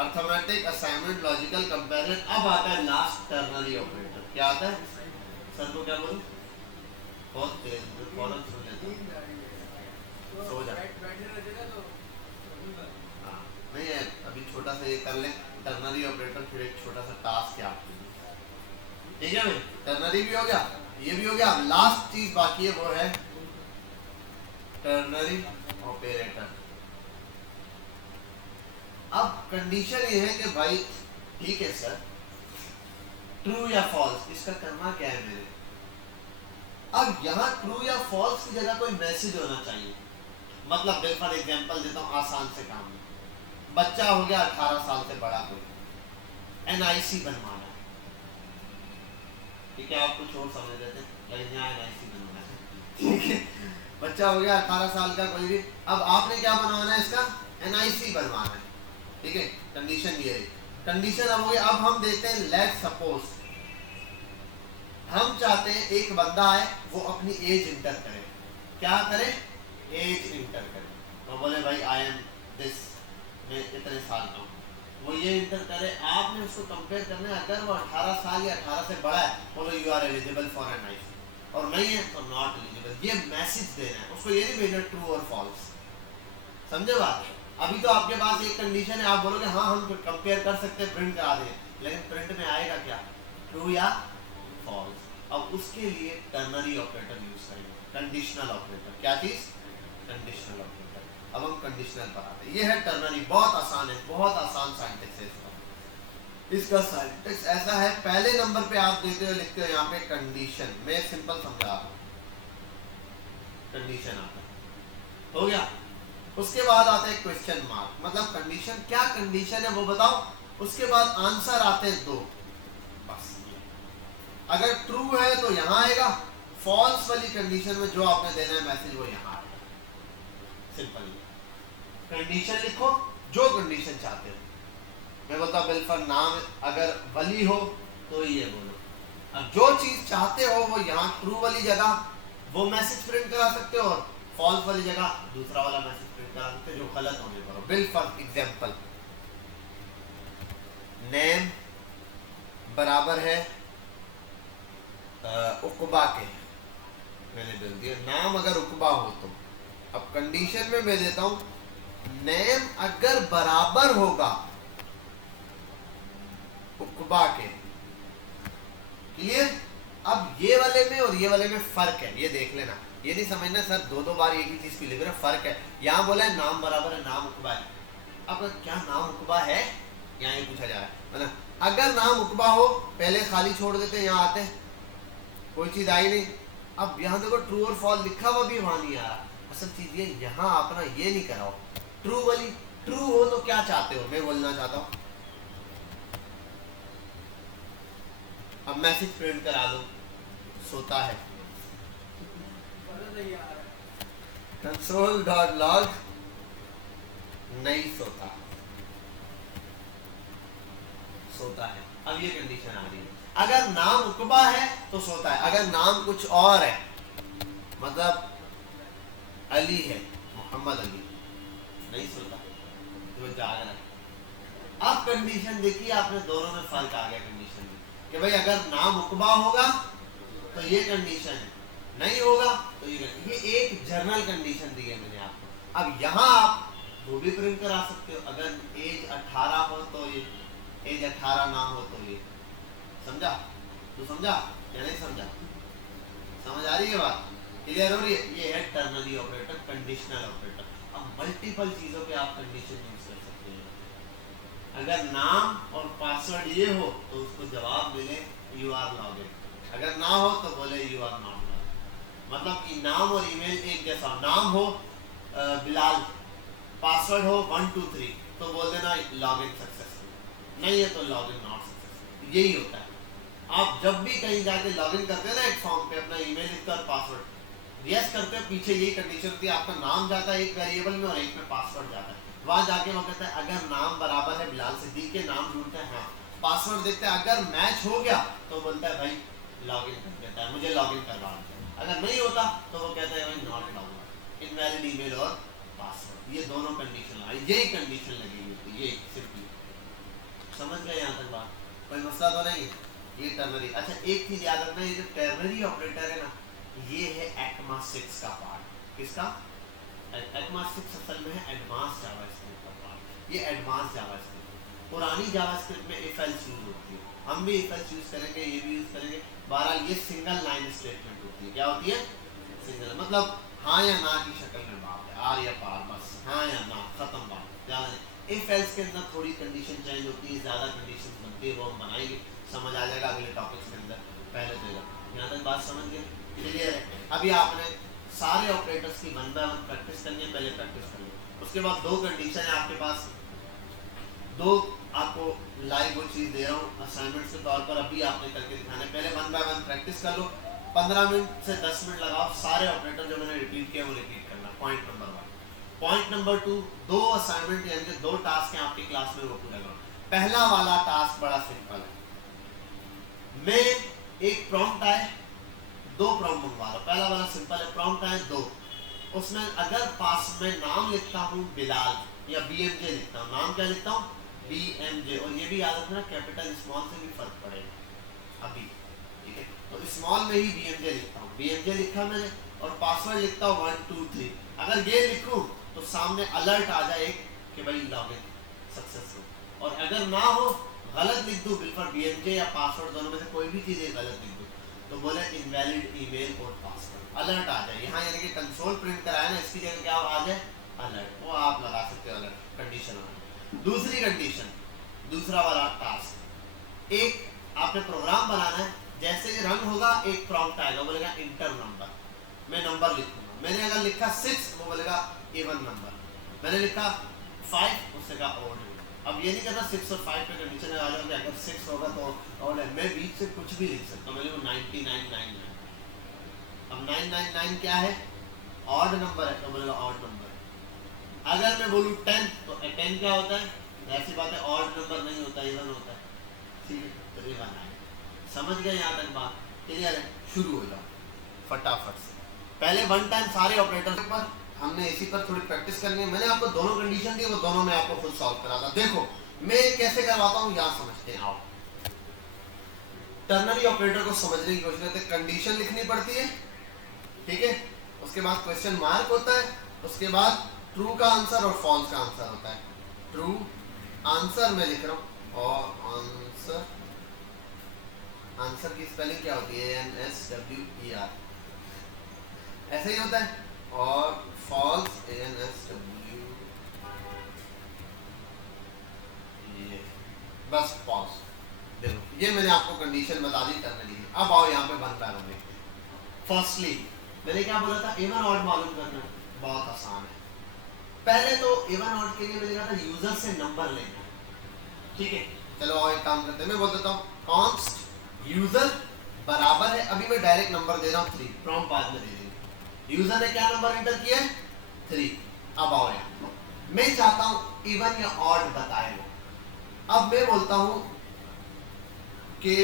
अर्थमेटिक असाइनमेंट लॉजिकल कंपैरिजन। अब आता है लास्ट टर्नरी ऑपरेटर। क्या आता है सर को क्या बोलूं? बहुत तेज फौरन सुन लेता सो जा। हाँ नहीं है अभी छोटा सा ये कर ले टर्नरी ऑपरेटर फिर एक छोटा सा टास्क है आपके लिए। ठीक है भाई टर्नरी भी हो गया ये भी हो गया। लास्ट चीज बाकी है वो है टर्नरी ऑपरेटर। अब कंडीशन ये है कि भाई ठीक है सर ट्रू या फॉल्स इसका करना क्या है मेरे। अब यहाँ ट्रू या फॉल्स की जगह कोई मैसेज होना चाहिए। मतलब फॉर एग्जांपल देता हूँ आसान से काम में बच्चा हो गया 18 साल से बड़ा कोई NIC बनवाना है। ठीक है आप कुछ और समझ लेते लेकिन यहाँ NIC बनवाना है। ठीक है बच्चा हो गया 18 साल का कोई भी। अब आपने क्या बनवाना है इसका NIC बनवाना है। ठीक है कंडीशन ये है। कंडीशन अब हो गया। अब हम देते हैं लेट सपोज हम चाहते हैं एक बंदा है वो अपनी एज इंटर करे। क्या करे एज इंटर करे। तो बोले भाई आई एम दिस मैं इतने साल का हूँ वो ये इंटर करे। आपने उसको कंपेयर करना है अगर वो 18 साल या 18 से बड़ा है बोलो you are eligible for NIC और नहीं है तो नॉट एलिजिबल। ये मैसेज देना है उसको ये नहीं भेजना ट्रू और फॉल्स। समझे बात? अभी तो आपके पास एक कंडीशन है आप बोलोगे हाँ हम कंपेयर कर सकते हैं प्रिंट करा दें लेकिन प्रिंट में आएगा क्या ट्रू या फॉल्स। अब उसके लिए टर्नरी ऑपरेटर यूज करेंगे कंडीशनल ऑपरेटर। क्या चीज कंडीशनल ऑपरेटर। अब हम कंडीशनल पर आते हैं। ये है टर्नरी बहुत आसान है बहुत आसान सिंटैक्स है इसका सिंटैक्स ऐसा है पहले नंबर पे आप देते हो लिखते हो यहाँ पे कंडीशन। मैं सिंपल समझा रहा हूँ कंडीशन आता है हो गया। उसके बाद आता है क्वेश्चन मार्क मतलब कंडीशन क्या कंडीशन है वो बताओ। उसके बाद आंसर आते हैं 2 बस। अगर ट्रू है तो यहाँ आएगा फॉल्स वाली कंडीशन में जो आपने देना है मैसेज वो यहाँ आएगा। सिंपल कंडीशन लिखो जो कंडीशन चाहते हो। मैं बोलता हूँ बिल्फर नाम अगर वली हो तो ये बोलो। अब जो चीज चाहते हो वो यहाँ ट्रू वाली जगह वो मैसेज प्रिंट करा सकते हो और फॉल्स वाली जगह दूसरा वाला मैसेज प्रिंट करा सकते हो जो गलत होने पर हो। बिल फॉर एग्जांपल नेम बराबर है उकबा के मैंने दे दिया नाम अगर उकबा हो तो। अब कंडीशन में मैं देता हूं नेम अगर बराबर होगा उकबा के। क्लियर? अब ये वाले में और ये वाले में फर्क है ये देख लेना। ये नहीं समझना सर 2 बार एक ही चीज की लिख रहे फर्क है। यहाँ बोला है नाम बराबर है नाम उकबा है। अब क्या नाम उकबा है यहाँ ये पूछा जा रहा है ना। अगर नाम उकबा हो पहले खाली छोड़ देते यहाँ आते कोई चीज आई नहीं। अब यहाँ देखो ट्रू और फॉल्स लिखा हुआ भी वहां नहीं आ रहा। असल चीज ये यहाँ अपना ये नहीं कराओ ट्रू वाली। ट्रू हो तो क्या चाहते हो मैं बोलना चाहता हूँ। अब मैसेज प्रिंट करा दो सोता है console.log नहीं सोता सोता है। अब ये कंडीशन आ रही है अगर नाम उकबा है तो सोता है। अगर नाम कुछ और है मतलब अली है मोहम्मद अली नहीं सोता तो जाग रहा है। अब कंडीशन देखिए आपने दोनों में फर्क आ गया कंडीशन में कि भाई अगर नाम उकबा होगा तो ये कंडीशन है नहीं होगा तो ये एक जनरल कंडीशन दी है मैंने आपको। अब यहाँ आप वो भी प्रिंट करा सकते हो, अगर एज 18 हो तो ये, एज 18 ना हो तो ये। समझा? तो समझा या नहीं समझा? समझ आ रही है बात? क्लियर हो रही है? ये है टर्नरी ऑपरेटर, कंडीशनल ऑपरेटर। अब मल्टीपल चीजों पे आप कंडीशन यूज कर सकते हैं। अगर नाम और पासवर्ड ये हो तो उसको जवाब मिले यू आर लॉगिन, अगर ना हो तो बोले यू आर नॉट लॉगिन। मतलब कि नाम और ईमेल एक जैसा, नाम हो बिलाल, पासवर्ड हो 123 तो बोल देना लॉगिन सक्सेसफुल, नहीं है तो लॉगिन नॉट सक्सेसफुल। यही होता है। आप जब भी कहीं जाके लॉगिन करते हैं ना एक फॉर्म पे, अपना ईमेल लिखकर पासवर्ड यस करते हैं, पीछे यही कंडीशन होती है, आपका नाम जाता है एक वेरिएबल में और एक में पासवर्ड जाता है। वहां जाके वो कहता है अगर नाम बराबर है बिलाल सिद्दीकी के, नाम ढूंढते हैं हाँ, पासवर्ड देखते हैं, अगर मैच हो गया तो बोलता है भाई लॉगिन कर देता है, मुझे लॉगिन करवा देता है। अगर नहीं होता तो वो कहता है भाई नॉट लॉगिन, इनवैलिड ईमेल और पासवर्ड, ये दोनों कंडीशन आई, यही कंडीशन लगी हुई थी, ये सिंपली। समझ गए यहाँ तक बात? कोई मसला तो नहीं है? ये टर्नरी। अच्छा एक चीज याद रखना, ये जो टर्नरी ऑपरेटर है ना, ये है ECMAScript का पार्ट। किसका? ECMAScript असल में है एडवांस जावास्क्रिप्ट का पार्ट। ये एडवांस जावास्क्रिप्ट, पुरानी जावास्क्रिप्ट में इफ एल्स यूज होती है, हम भी इफ एल्स यूज करेंगे, ये भी यूज करेंगे। बहरहाल ये सिंगल लाइन स्टेटमेंट होती है। क्या होती है? सिंगल, मतलब हाँ या ना की शक्ल में बात है, आर या पार, बस हाँ या ना, खत्म बात, ज्यादा नहीं। इफ एल्स के अंदर थोड़ी कंडीशन चेंज होती है, ज्यादा कंडीशन बनती है, वो हम बनाएंगे, समझ आ जाएगा अगले टॉपिक्स के अंदर। पहले तो यहाँ तक बात समझ गए? क्लियर है? अभी आपने सारे ऑपरेटर्स की 1 बाय 1 प्रैक्टिस करनी है, पहले प्रैक्टिस कर लो। उसके बाद 2 कंडीशन है आपके पास, 2 आपको लाइव वो चीज दे रहा हूँ असाइनमेंट के तौर पर, अभी आपने करके दिखाना है। पहले 1 बाय 1 प्रैक्टिस कर लो, 15 मिनट से 10 मिनट लगाओ, सारे ऑपरेटर जो मैंने रिपीट किया वो रिपीट करना। Point number 1। Point number 2, 2 assignment यानी कि 2 टास्क हैं आपकी क्लास में, वो पूरा करो। पहला वाला टास्क बड़ा सिंपल है, मैं एक प्रॉम्प्ट आए, 2 प्रॉम्प्ट मंगवा लो। पहला वाला सिंपल है, प्रॉम्प्ट आए 2, उसमें अगर पास में नाम लिखता हूँ बिलाल या BMJ लिखता हूँ, नाम क्या लिखता हूँ? BMJ, और ये भी याद रखना कैपिटल स्मॉल से भी फर्क पड़ेगा अभी, ठीक है? तो स्मॉल में ही BMJ लिखता हूँ, BMJ लिखा मैंने, और पासवर्ड लिखता हूँ 1 2 3। अगर ये लिखूँ तो सामने अलर्ट आ जाए कि भाई लॉगिन सक्सेसफुल, और अगर ना हो गलत लिख दूं, बिल्कुल BMJ या पासवर्ड दोनों में से कोई भी चीज गलत लिख दूं, तो बोले इनवैलिड ईमेल और पासवर्ड, अलर्ट आ जाए। यहाँ यानी कि कंसोल प्रिंट कराया ना, इसकी जगह क्या आ जाए? अलर्ट, वो आप लगा सकते हो अलर्ट कंडीशन। दूसरी कंडीशन, दूसरा वाला टास्क, एक आपने प्रोग्राम बनाना है, जैसे ही रन होगा एक प्रॉम्प्ट आएगा, बोलेगा इंटर नंबर, मैं नंबर लिखूंगा। मैंने अगर लिखा 6, वो बोलेगा इवन नंबर, मैंने लिखा 5, उससे कहा ओड। अब ये नहीं कहता 6 और 5 पे कंडीशन लगा लो कि अगर 6 होगा तो ओड है, मैं बीच से कुछ भी लिख सकता हूँ, मैं लिखूँ 9999। अब 999 क्या है? ऑड नंबर है, तो बोलेगा ऑड नंबर। अगर मैं बोलूँ 10, तो 10 क्या होता है? ऐसी बात है, ऑड नंबर नहीं होता, इवन होता है, ठीक है? तो ये बनाए, समझ गए यहाँ तक बात? क्लियर है? शुरू हो जाओ फटाफट से। पहले 1 टाइम सारे ऑपरेटर पर हमने इसी पर थोड़ी प्रैक्टिस करनी है। मैंने आपको दोनों कंडीशन दी, वो दोनों में आपको खुद सॉल्व करा था। देखो मैं कैसे करवाता हूँ, यहाँ समझते हैं। आओ टर्नरी ऑपरेटर को समझने की कोशिश करते हैं। कंडीशन लिखनी पड़ती है, ठीक है? उसके बाद क्वेश्चन मार्क होता है, उसके बाद ट्रू का आंसर और फॉल्स का आंसर होता है। ट्रू आंसर मैं लिख रहा हूँ, और आंसर, आंसर की स्पेलिंग क्या होती है? ANSWER, ऐसे ही होता है। और फॉल्स ANSW, ये बस फॉल्स। देखो ये मैंने आपको कंडीशन बता दी टर्नरी की। अब आओ यहाँ पे 1 बाय 1 देखते हैं। फर्स्टली मैंने क्या बोला था? इवन ऑड मालूम करना बहुत आसान है। पहले तो इवन ऑड के लिए मैंने कहा था यूजर से नंबर लेना, ठीक है? चलो और एक काम करते हैं, मैं बोल देता हूँ कॉन्स्ट यूजर बराबर है, अभी मैं डायरेक्ट नंबर दे रहा हूँ 3, प्रॉम्प्ट बाद में दे देंगे। यूजर ने क्या नंबर एंटर किया है? 3। अब आओ यहाँ, मैं चाहता हूँ इवन या ऑड बताए वो। अब मैं बोलता हूँ कि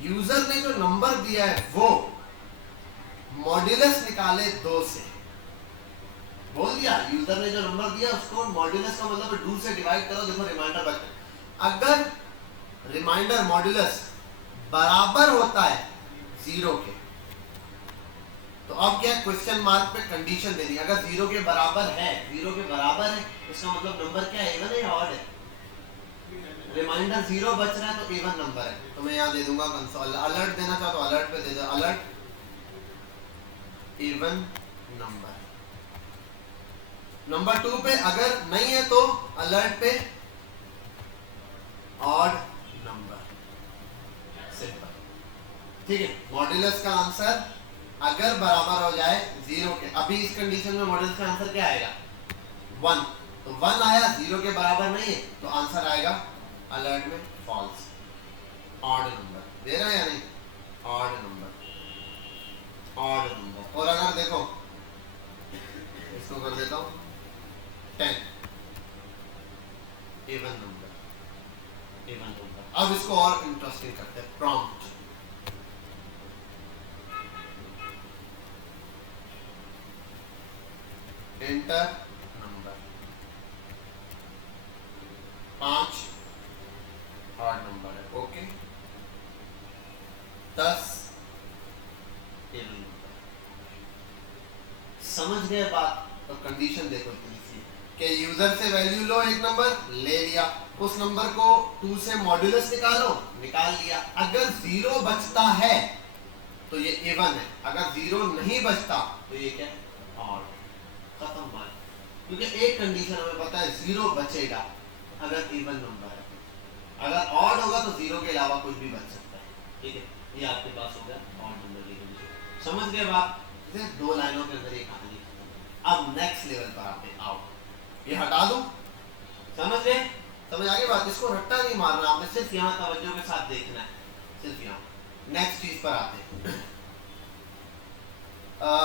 यूजर ने जो नंबर दिया है वो मॉड्यूलस निकाले 2 से। बोल दिया यूजर ने जो नंबर दिया उसको मॉड्यूलस का मतलब 2 से डिवाइड करो। देखो रिमाइंडर बचता, अगर रिमाइंडर मॉड्यूलस बराबर होता है 0 के, तो अब क्या क्वेश्चन मार्क पे कंडीशन देनी है। अगर 0 के बराबर है, 0 के बराबर है, इसका मतलब नंबर क्या है, इवन है या ऑड है। रिमाइंडर 0 बच रहा है तो इवन नंबर है, तो मैं यहाँ दे दूंगा कंसोल। अलर्ट देना चाहो तो अलर्ट पे दे दो, अलर्ट इवन नंबर। नंबर 2 पे अगर नहीं है तो अलर्ट पे ऑड नंबर। सिंपल, ठीक है। मॉड्यूलस का आंसर अगर बराबर हो जाए 0 के, अभी इस कंडीशन में मॉड्यूलस का आंसर क्या आएगा 1, तो 1 आया, 0 के बराबर नहीं है तो आंसर आएगा अलर्ट में फॉल्स। ऑड नंबर दे रहा है या नहीं, ऑड नंबर, ऑड नंबर। और अगर देखो इसको कर देता हूं 10, इवन नंबर, इवन नंबर। अब इसको और इंटरेस्टिंग करते हैं, prompt. Enter number 5 odd number है, ओके। 10 even number. समझ गए बात। तो कंडीशन देखो इतनी सी कि यूजर से वैल्यू लो, एक नंबर ले लिया, उस नंबर को 2 से मॉड्यूलस निकालो, निकाल लिया। अगर 0 बचता है तो ये इवन है, अगर 0 नहीं बचता तो ये क्या है ऑड। खत्म बात, क्योंकि एक कंडीशन हमें पता है 0 बचेगा अगर इवन नंबर है, अगर ऑड होगा तो 0 के अलावा कुछ भी बच सकता है, ठीक है। ये आपके पास हो गया ऑड नंबर की कंडीशन। समझ गए बात, इसे 2 लाइनों के अंदर ये कहानी। अब नेक्स्ट लेवल पर आते, आओ ये हटा दूं, समझ गए, समझ आ गई बात। इसको रट्टा नहीं मारना आपने, सिर्फ यहाँ तवज्जो के साथ देखना है, सिर्फ यहाँ। नेक्स्ट चीज पर आते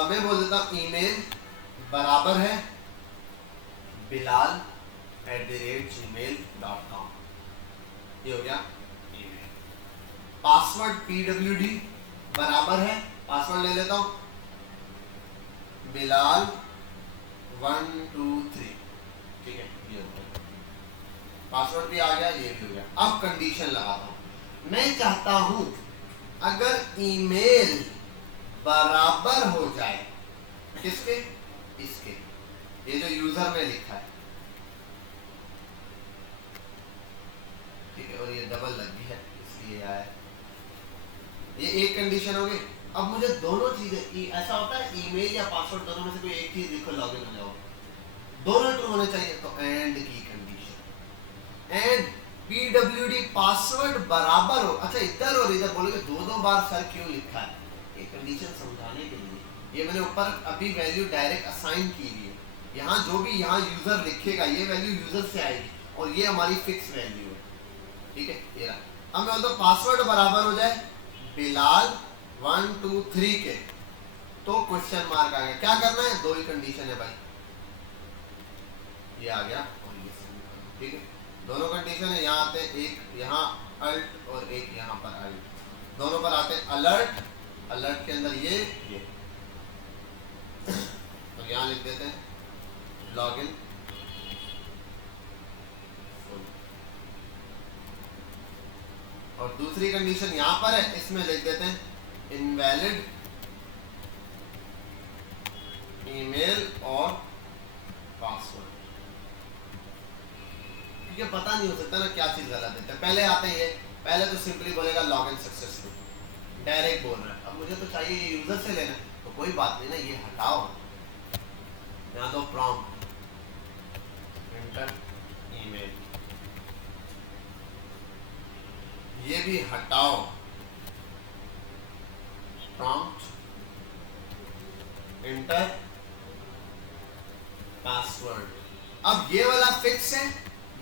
मैं बोल देता हूँ ईमेल बराबर है bilal@gmail.com, ये हो गया ईमेल। पासवर्ड pwd बराबर है, पासवर्ड ले लेता हूं बिलाल 1 2 3, ठीक है, ये हो गया, पासवर्ड भी आ गया, ये भी हो गया। अब कंडीशन लगाता हूं, मैं चाहता हूं अगर ईमेल बराबर हो जाए किसके, इसके, ये जो यूजर ने लिखा है, ठीक है, और ये डबल लग गई है इसलिए आया, ये एक कंडीशन हो गई। अब मुझे दोनों चीजें, ऐसा होता है ईमेल या पासवर्ड दोनों में से कोई एक चीज लिखो, लॉगिन हो जाओ, दोनों ट्रू होने चाहिए, तो एंड की कंडीशन, एंड pwd पासवर्ड बराबर हो। अच्छा इधर और इधर बोलोगे दो बार सर क्यों लिखा है, ये कंडीशन समझाने के लिए, ये मैंने ऊपर अभी वैल्यू डायरेक्ट असाइन की हुई है, यहाँ जो भी यहाँ यूजर लिखेगा ये वैल्यू यूजर से आएगी, और ये हमारी फिक्स वैल्यू है, ठीक है। ये रहा, अब मैं बोलता पासवर्ड बराबर हो जाए बिलाल 1 2 3 के, तो क्वेश्चन मार्क आ गया। क्या करना है, दो ही कंडीशन है भाई, ये आ गया और ये, ठीक है, दोनों कंडीशन है। यहाँ आते हैं, एक यहाँ अल्ट और एक यहाँ पर अल्ट, दोनों पर आते हैं अलर्ट, अलर्ट के अंदर ये तो यहाँ लिख देते हैं लॉगिन फुल, और दूसरी कंडीशन यहाँ पर है, इसमें लिख देते हैं इनवैलिड ईमेल और पासवर्ड, क्योंकि पता नहीं हो सकता ना क्या चीज गलत देते हैं। पहले आते हैं ये, पहले तो सिंपली बोलेगा लॉगिन सक्सेसफुल, डायरेक्ट बोल रहा है। अब मुझे तो चाहिए ये यूजर से लेना, तो कोई बात नहीं ना, ये हटाओ, यहाँ तो प्रॉम्प्ट एंटर ईमेल, ये भी हटाओ, प्रॉम्प्ट एंटर पासवर्ड। अब ये वाला फिक्स है,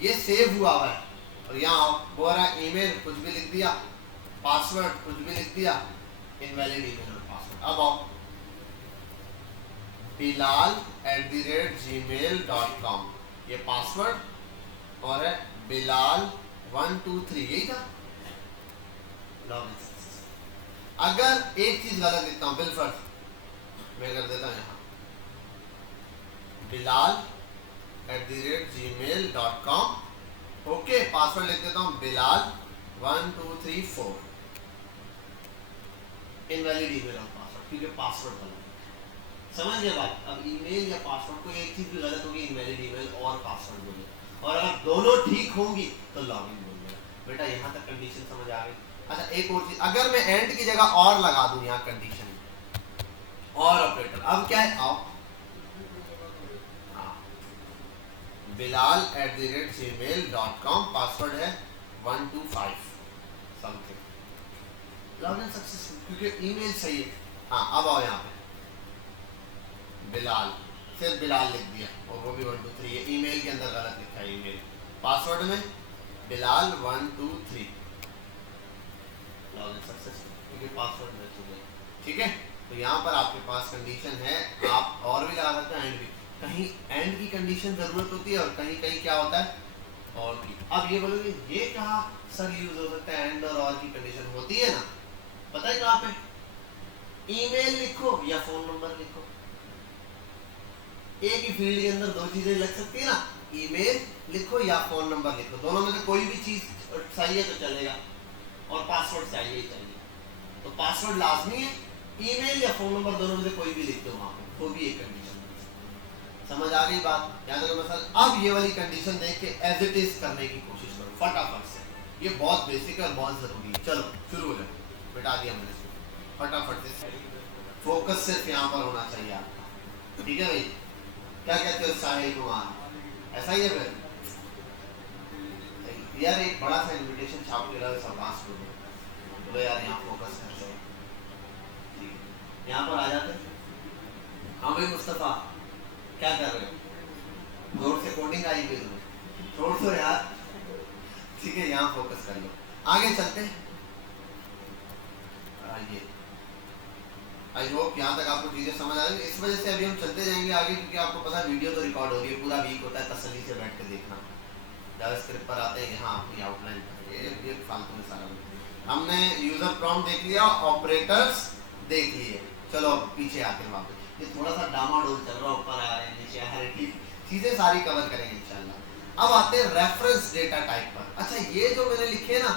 ये सेव हुआ हुआ है, और यहाँ हो रहा है ईमेल कुछ भी लिख दिया, पासवर्ड कुछ भी लिख दिया, इनवैलिड ईमेल और पासवर्ड। अब आओ bilal@gmail.com, ये पासवर्ड और है बिलाल 1 2 3, यही था लॉगिन। अगर एक चीज गलत लिखता हूं, बिलफर्ज मैं कर देता हूं यहाँ bilal@gmail.com, ओके, पासवर्ड लिख देता हूं बिलाल 1 2 3 4, इनवैलिड ईमेल और पासवर्ड, क्योंकि पासवर्ड गलत। समझ गए बात। अब ईमेल या पासवर्ड को एक चीज भी गलत होगी, इनवैलिड ईमेल और पासवर्ड बोलिए, और अगर दोनों ठीक होंगी तो लॉगिन बोलिए। बेटा यहाँ तक कंडीशन समझ आ गई। अच्छा एक और चीज, अगर मैं एंड की जगह और लगा दूं यहाँ कंडीशन और ऑपरेटर, अब क्या है, आओ bilal@gmail.com, पासवर्ड है 125 समथिंग, लॉगिन सक्सेसफुल, क्योंकि ईमेल सही है। हाँ अब आओ यहाँ पे, बिलाल, सिर्फ बिलाल लिख दिया और वो भी 123 है, ईमेल के अंदर गलत लिखा है ईमेल, पासवर्ड में बिलाल 123, लॉगिन सक्सेसफुल, क्योंकि पासवर्ड मैच हो गया। ठीक है, तो यहाँ पर आपके पास कंडीशन है, आप और भी लगा सकते हैं, एंड भी, कहीं एंड की कंडीशन जरूरत होती है और कहीं कहीं क्या होता है और की। अब ये बोलोगे ये कहाँ सर यूज हो सकता है, एंड और की कंडीशन होती है ना, पता है कहाँ पे, ईमेल लिखो या फोन नंबर लिखो, एक ही फील्ड के अंदर दो चीजें लग सकती है ना, ईमेल लिखो या फोन नंबर लिखो, दोनों में से कोई भी चीज सही है तो चलेगा, और पासवर्ड चाहिए ही चाहिए, तो पासवर्ड लाजमी है, ईमेल या फोन नंबर दोनों में से कोई भी लिख दो वहां पे, तो भी एक कंडीशन। समझ आ गई बात, याद रखो मसला। अब ये वाली कंडीशन देख के एज इट इज करने की कोशिश करो फटाफट से, ये बहुत बेसिक है और बहुत जरूरी है। चलो शुरू हो जाए, बिठा दिया मैंने इसको फटाफट से, फोकस सिर्फ यहाँ पर होना चाहिए आपका, ठीक है भाई। क्या कहते हो साहिल कुमार, ऐसा ही है फिर यार, एक बड़ा सा इनविटेशन छाप के रहा सरपास को बोलो यार यहाँ फोकस कर सके, ठीक है यहाँ पर आ जाते। हाँ भाई मुस्तफा क्या कर रहे हो, जोर से कोडिंग आई भी तुम्हें, छोड़ दो यार, ठीक है यहाँ फोकस कर लो, आगे चलते हैं। आइए, आई होप यहाँ तक आपको चीजें समझ आ रही है। इस वजह से अभी हम चलते जाएंगे आगे, क्योंकि आपको पता है वीडियो तो रिकॉर्ड हो रही है, पूरा वीक होता है तसल्ली से बैठ के देखना। जावास्क्रिप्ट पर आते हैं, यहाँ अपनी आउटलाइन ये फालतू में सारा हमने यूजर प्रॉम्प्ट देख लिया, ऑपरेटर्स देख लिए, चलो अब पीछे आते हैं वापस, ये थोड़ा सा डामाडोल चल रहा है, ऊपर आ रहे हैं नीचे आ रहे हैं, चीजें सारी कवर करेंगे इंशाल्लाह। अब आते हैं रेफरेंस डेटा टाइप पर। अच्छा ये जो मैंने लिखे ना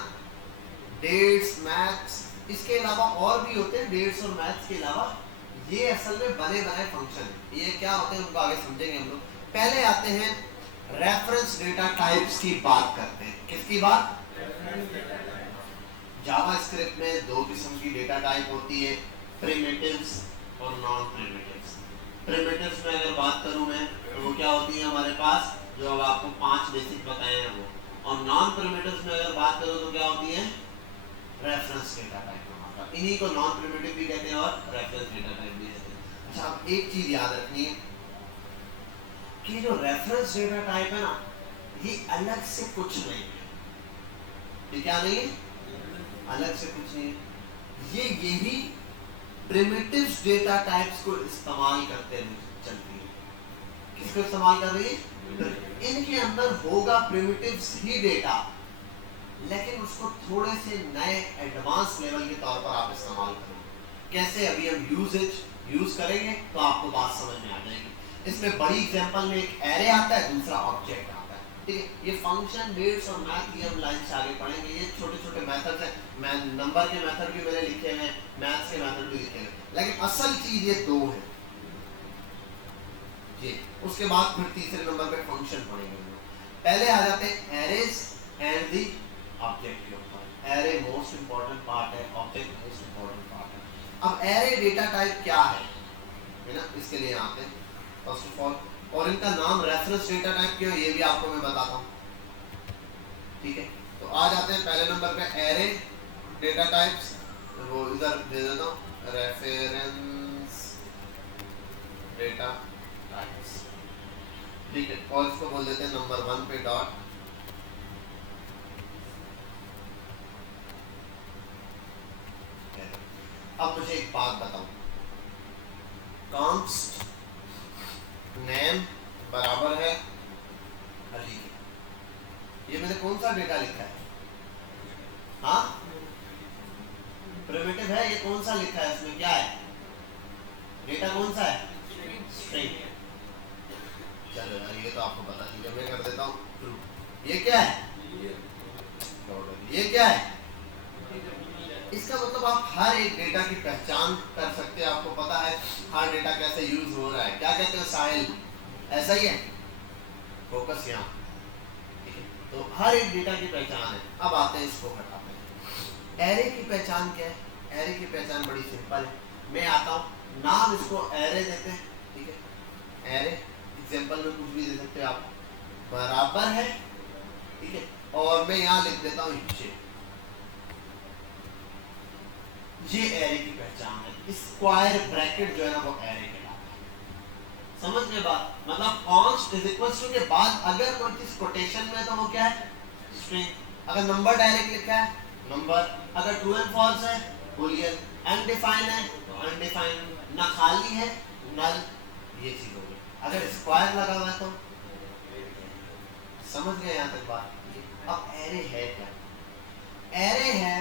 डेट्स मैथ्स, इसके अलावा और भी होते हैं डेट्स और मैथ्स के अलावा, ये असल में बने बनाए फंक्शन है, ये क्या होते हैं उनको आगे समझेंगे हम लोग। पहले आते हैं रेफरेंस डेटा टाइप्स की बात करते हैं, किसकी बात, जावास्क्रिप्ट में दो किस्म की डेटा टाइप होती है, प्रिमिटिव्स और नॉन प्रिमिटिव्स। प्रिमिटिव्स में अगर बात करूं मैं तो वो क्या होती है हमारे पास, जो अब आपको 5 बेसिक बताए हैं वो, और नॉन प्रिमिटिव्स में अगर बात करूं तो क्या होती है, रेफरेंस डेटा टाइप हमारा, इन्हीं को नॉन प्रिमिटिव भी कहते हैं और रेफरेंस डेटा टाइप भी कहते हैं। अच्छा अब एक चीज याद रखनी है कि जो रेफरेंस डेटा टाइप है ना, ये अलग से कुछ नहीं है, ये क्या नहीं है, अलग से कुछ नहीं है, ये यही प्रिमिटिव्स डेटा टाइप्स को इस्तेमाल करते हुए चलती है। किसको इस्तेमाल कर रही है, इनके अंदर होगा प्रिमिटिव्स ही डेटा, लेकिन उसको थोड़े से नए एडवांस लेवल के तौर पर आप इस्तेमाल करेंगे। कैसे, अभी हम यूज करेंगे तो आपको बात समझ में आ जाएगी। इसमें बड़ी एग्जांपल में एक एरे आता है, दूसरा ऑब्जेक्ट आता है, ठीक है। ये फंक्शन डेट्स और मैथ ये हम लाइन से आगे पढ़ेंगे, ये छोटे छोटे मेथड्स हैं, मैं नंबर के मेथड भी मैंने लिखे हैं, मैथ्स के मेथड भी लिखे हैं, लेकिन असल चीज ये दो है ये। उसके बाद फिर तीसरे नंबर पे फंक्शन पढ़ेंगे। पहले आ जाते हैं एरेज एंड दी ऑब्जेक्ट के ऊपर। एरे मोस्ट इंपॉर्टेंट पार्ट है, ऑब्जेक्ट मोस्ट इंपॉर्टेंट पार्ट है। अब एरे डेटा टाइप क्या है ना, इसके लिए आते हैं फर्स्ट ऑफ ऑल, और इनका नाम रेफरेंस डेटा टाइप क्यों है ये भी आपको मैं बताता हूँ, ठीक है। तो आ जाते हैं पहले नंबर पे एरे डेटा टाइप्स, वो इधर दे देता हूँ, रेफरेंस डेटा टाइप्स, ठीक है, और इसको बोल देते हैं नंबर 1 पे डॉट। अब मुझे एक बात बताओ, कॉन्स्ट नेम बराबर है अली, ये मैंने कौन सा डेटा लिखा है, हाँ प्रिमिटिव है, ये कौन सा लिखा है, इसमें क्या है, डेटा कौन सा है, स्ट्रिंग। चलो यार ये तो आपको पता नहीं, मैं कर देता हूँ ट्रू। ये क्या है, ये क्या है, इसका मतलब तो आप हर एक डेटा की पहचान कर सकते हैं, आपको पता है हर डेटा कैसे यूज हो रहा है। क्या कहते हो साहिल, ऐसा ही है, फोकस यहाँ, तो हर एक डेटा की पहचान है। अब आते हैं इसको हटाते हैं। एरे की पहचान क्या है? एरे की पहचान बड़ी सिंपल है। मैं आता हूँ, नाम इसको एरे देते हैं, ठीक है। एरे एग्जांपल में कुछ भी दे सकते हो आप, बराबर है, ठीक है, और मैं यहाँ लिख देता हूँ ये एरे की पहचान है। स्क्वायर ब्रैकेट जो है ना वो एरे कहलाता है। समझ गए बात? मतलब कॉन्स्ट इज इक्वल टू के बाद अगर कोई चीज कोटेशन में तो वो क्या है, स्ट्रिंग। अगर नंबर डायरेक्ट लिखा है नंबर, अगर ट्रू एंड फॉल्स है बूलियन, अनडिफाइंड है तो अनडिफाइंड, ना खाली है नल, ये चीज हो गई। अगर स्क्वायर लगा हुआ है तो समझ गए यहाँ तक बात? अब एरे है क्या? एरे है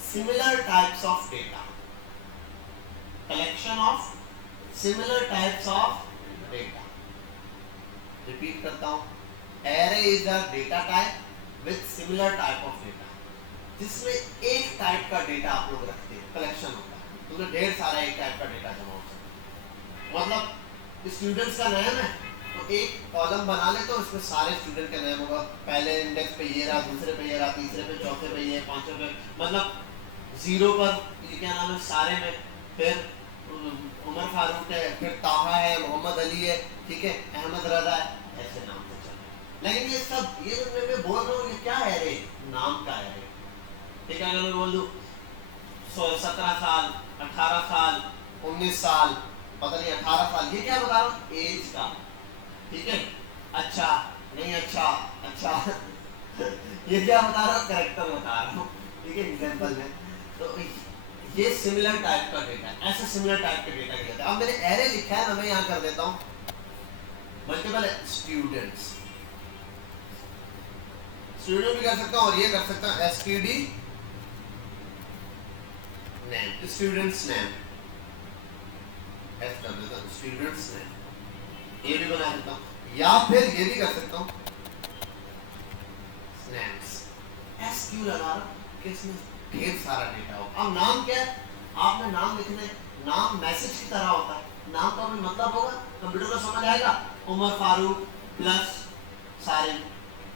similar types of data, collection of similar types of data. Repeat करता हूँ, array is a data type with similar type of data, जिसमें एक टाइप का डेटा आप लोग रखते हैं, कलेक्शन होता है, तो ढेर सारा एक टाइप का डेटा जमा हो सकता है। मतलब स्टूडेंट्स का नाम है तो एक कॉलम बना ले तो उसमें सारे स्टूडेंट का नाम होगा, पहले इंडेक्स पे ये रहा, दूसरे पे ये रहा, तीसरे पे, चौथे पे ये, पांचवे पे, मतलब जीरो पर ये क्या नाम है सारे में, फिर उमर फारूक है, फिर ताहा है, मोहम्मद अली है, ठीक है, अहमद रजा है, ऐसे नाम से चल रहा है। लेकिन ये सब ये जो मैं बोल रहा हूँ ये क्या है रे, नाम का है रे, ठीक है। अगर मैं बोल दूँ 17 साल, 18 साल, 19 साल, पता नहीं 18 साल, ये क्या बता रहा हूँ, एज का, ठीक है। अच्छा नहीं, अच्छा अच्छा ये क्या बता रहा हूँ, करेक्टर बता रहा हूँ, ठीक है, एग्जाम्पल में। तो ये सिमिलर टाइप का डेटा, ऐसे सिमिलर टाइप के डेटा कहते हैं। अब मैंने एरे लिखा है ना, मैं यहाँ कर देता हूँ मल्टीपल स्टूडेंट्स, स्टूडेंट भी कर सकता हूँ और ये कर सकता हूँ एसटीडी नेम, स्टूडेंट्स नेम, ऐसे कर देता हूँ स्टूडेंट्स नेम, ये भी बना देता हूँ, या फिर ये भी कर सकता हूँ नेम्स, एस क्यों लगा रहा हूँ कि इसमें ढेर सारा डेटा हो। अब नाम क्या है, आपने नाम लिखने, नाम मैसेज की तरह होता है, नाम का भी मतलब होगा, कंप्यूटर को समझ आएगा, उमर फारूक प्लस सारे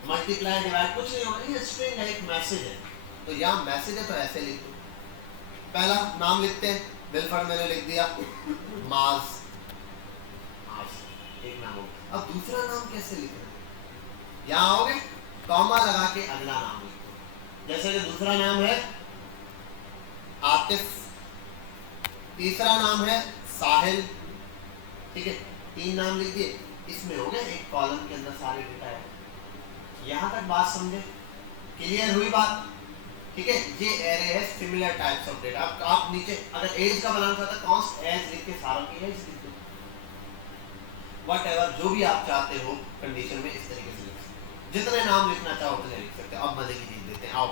मल्टीप्लाई डिवाइड कुछ नहीं होगा, ये स्ट्रिंग है, एक मैसेज है। तो यहाँ मैसेज है तो ऐसे लिख दो, पहला नाम लिखते हैं, विल्फर्ड मैंने लिख दिया, माज, एक नाम हो। अब दूसरा नाम कैसे लिखना है, यहाँ आओगे कॉमा लगा के अगला नाम लिख दो, जैसे कि दूसरा नाम है आतिफ, तीसरा नाम है साहिल, ठीक है, 3 नाम लिख दिए, इसमें हो गया एक कॉलम के अंदर सारे डेटा है। यहाँ तक बात समझे, क्लियर हुई बात, ठीक है। ये एरे है सिमिलर टाइप्स ऑफ डेटा। आप नीचे अगर एज का बनाना चाहते हैं कॉन्स्ट एज लिख के सारों की एज लिख दो, व्हाटएवर जो भी आप चाहते हो कंडीशन में इस तरीके से लिख सकते हो, जितने नाम लिखना चाहो उतने लिख सकते हो। अब मजे की चीज देते हैं, आओ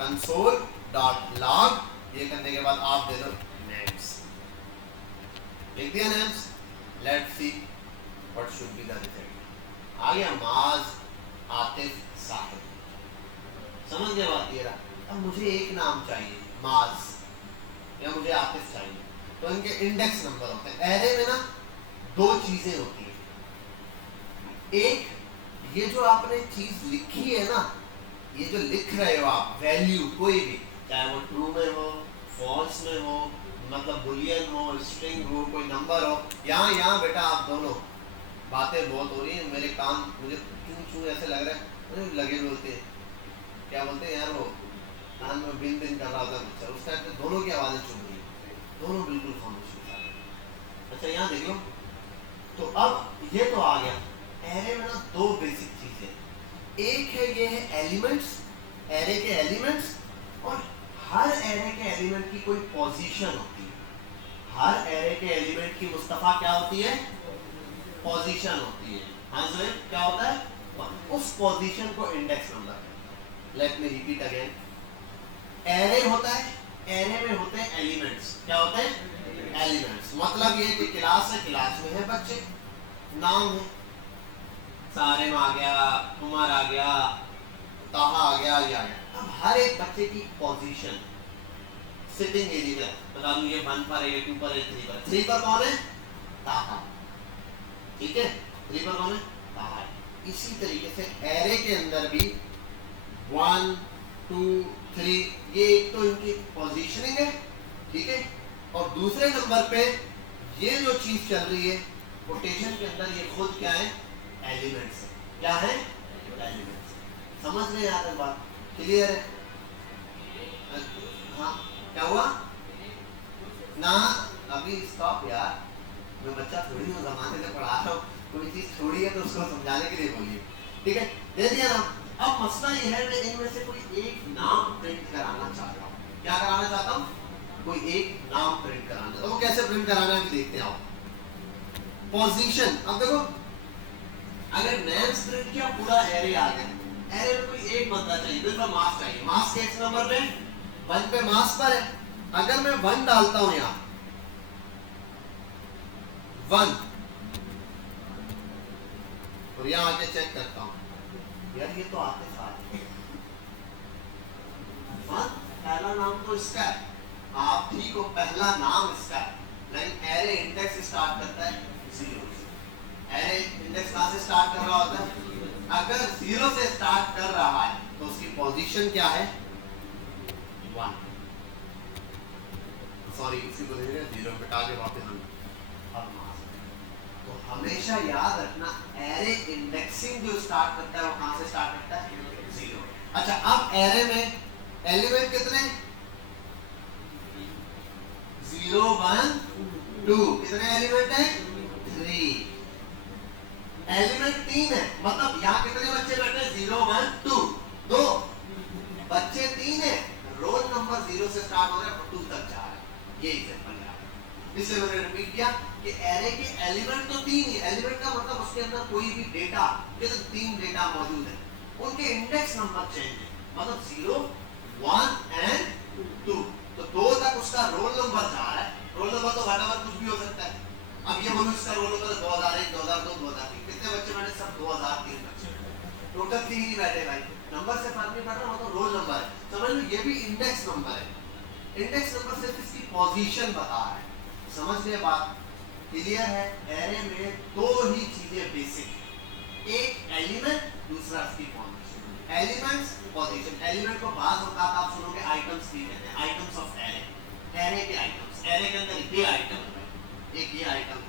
कंसोल डॉट लॉग, ये करने के बाद आप दे दो नेम्स, लिख दिया names, let's see what should be the result. आ गया माज, आतिफ, साहिब, समझ गए बात ये रहा। अब मुझे एक नाम चाहिए माज या मुझे आतिफ चाहिए, तो इनके इंडेक्स नंबर होते हैं। एरे में ना 2 चीजें होती है, एक ये जो आपने चीज लिखी है ना, ये जो लिख रहे हो आप वैल्यू, कोई भी, चाहे वो ट्रू में हो, फॉल्स में हो, मतलब बुलियन हो, स्ट्रिंग हो, कोई नंबर हो, यहाँ बेटा आप दोनों बातें बहुत हो रही हैं, मेरे कान मुझे चूं चूं ऐसे लग रहा है, लगे बोलते हैं, क्या बोलते हैं यार, वो कान में बिन बिन कर रहा था बच्चा, उस टाइम पे दोनों की आवाज़ें चुन रही है, दोनों बिल्कुल खामोश हो जा रहे हैं। अच्छा यहाँ देख लो, तो अब ये तो आ गया एरे में ना 2 बेसिक चीजें, एक है ये है एलिमेंट्स, एरे के एलिमेंट्स, और हर एरे के एलिमेंट की कोई पोजीशन होती है। हर एरे के एलिमेंट की मुस्तफा क्या होती है, पोजीशन होती है। हाँ सर क्या होता है, उस पोजीशन को index number. Let me repeat again, array होता है, एरे में होते हैं एलिमेंट्स, क्या होते हैं एलिमेंट्स, मतलब ये कोई क्लास है, क्लास में है बच्चे, नाम है, सारिम आ गया, उमर आ गया, ताहा आ गया, ये आ गया। अब हर एक बच्चे की पोजीशन सिटिंग एरिया में बता दूं ये 1 पर है, ये 2 पर है, 3 पर। 3 पर कौन है? ताहा। ठीक है, 3 पर कौन है? ताहा। इसी तरीके से एरे के अंदर भी 1 2 3 ये एक तो इनकी पोजीशनिंग है, ठीक है, और दूसरे नंबर पे ये जो चीज चल रही है कोटेशन के अंदर, ये खुद क्या है? एलिमेंट्स है। क्या है? एलिमेंट्स। समझ में आ रहा है बात? क्लियर है? हाँ, क्या हुआ ना? अभी स्टॉप यार, मैं बच्चा थोड़ी हूँ, जमाने से पढ़ा रहा हूँ, कोई चीज छोड़ी है तो उसको समझाने के लिए बोलिए, ठीक है? दे दिया ना। अब मसला ये है, मैं इनमें से कोई एक नाम प्रिंट कराना चाहता हूँ। क्या कराना चाहता हूँ? कोई एक नाम प्रिंट कराना। तो वो कैसे प्रिंट कराना है देखते हैं आप। पोजीशन, अब देखो अगर नेम्स प्रिंट किया पूरा एरे आ गया, एरे में कोई एक बंदा चाहिए, बिल्कुल मास चाहिए। मास के x नंबर पे 1 पे मास पर है, अगर मैं 1 डालता हूं यहां 1 और यहां आके चेक करता हूं, यार ये तो आते साथ 1 पहला नाम तो इसका है, आप ठीक हो, पहला नाम इसका है, लेकिन एरे इंडेक्स स्टार्ट करता है 0 से। एरे इंडेक्स कहां से स्टार्ट कर रहा होता है? अगर 0 से स्टार्ट कर रहा है तो उसकी पोजीशन क्या है? 1। सॉरी, इसी को देखिए 0 मिटा के वापस हम अब मास। तो हमेशा याद रखना एरे इंडेक्सिंग जो स्टार्ट करता है वो कहां से स्टार्ट करता है? 0। अच्छा, अब एरे में एलिमेंट कितने? 0 1 2। कितने एलिमेंट हैं? 3। एलिमेंट 3 है, मतलब यहाँ कितने बच्चे बैठे हैं? 0 1 2 2 बच्चे 3 है, रोल नंबर 0 से स्टार्ट हो रहा है, 2 तक जा रहा है। ये एग्जांपल है, इसलिए मैंने रिपीट किया कि एरे के एलिमेंट तो 3 ही। एलिमेंट का मतलब उसके अंदर कोई भी डेटा, जैसे 3 डेटा मौजूद है, उनके इंडेक्स नंबर चेंज है, मतलब 0 1 एंड 2। तो 2 तक उसका रोल नंबर जा रहा है। रोल नंबर तो व्हाटएवर कुछ भी हो सकता है। अब ये बोलो इसका रोल नंबर 2001 2002 2003, कितने बच्चे बैठे? सब 2003 बच्चे, टोटल 3 ही बैठे भाई। नंबर से फर्क नहीं पड़ रहा, वो तो रोल नंबर है। समझ लो, ये भी इंडेक्स नंबर है। इंडेक्स नंबर सिर्फ इसकी पोजीशन बता रहा है। समझ गए बात? क्लियर है? एरे में 2 ही चीजें बेसिक है, एक एलिमेंट, दूसरा उसकी पोजीशन। Elements, position. एलिमेंट को बात होता है, आप सुनोगे आइटम्स भी कहते हैं, आइटम्स ऑफ एरे। एरे के आइटम्स, एरे के अंदर ये आइटम, एक ये आइटम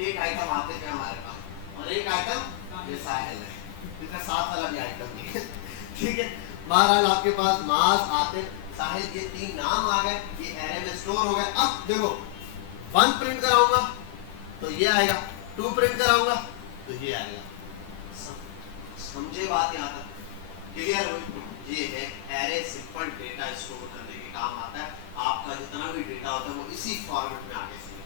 एक आइटम आते हैं हमारे पास, और एक आइटम ये साहिल है, इसका 7 वाला भी आइटम नहीं है, ठीक है? बहरहाल आपके पास मास, आतिफ, साहिल, ये 3 नाम आ गए, ये एरे में स्टोर हो गए। अब देखो 1 प्रिंट कराऊंगा तो ये आएगा, 2 प्रिंट कराऊंगा तो ये आएगा। समझे बात? यहाँ तक क्लियर हुई? ये है एरे, सिंपल डेटा स्टोर करने के काम आता है। आपका जितना भी डेटा होता है वो इसी फॉर्मेट में आगे से।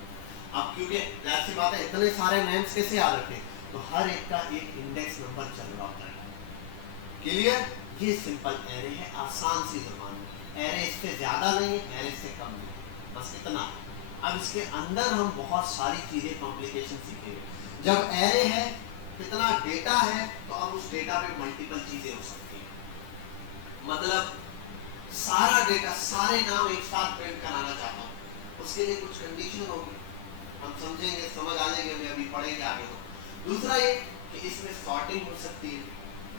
अब क्योंकि जाहिर सी बात है, इतने सारे नेम्स कैसे याद रखें, तो हर एक का एक इंडेक्स नंबर चल रहा होता है। क्लियर? ये सिंपल एरे है, आसान सी ज़बान में। एरे इससे ज्यादा नहीं है, एरे से कम नहीं है, बस इतना। अब इसके अंदर हम बहुत सारी चीजें, कॉम्प्लिकेशन सीखेंगे। जब एरे है, कितना डेटा है, तो अब उस डेटा पे मल्टीपल चीजें हो सकती है। मतलब सारा डेटा, सारे नाम एक साथ प्रिंट कराना चाहता हूँ, उसके लिए कुछ कंडीशन होगी, हम समझेंगे, समझ आ जाएंगे, अभी पढ़ेंगे आगे। तो दूसरा ये कि इसमें सॉर्टिंग हो सकती है,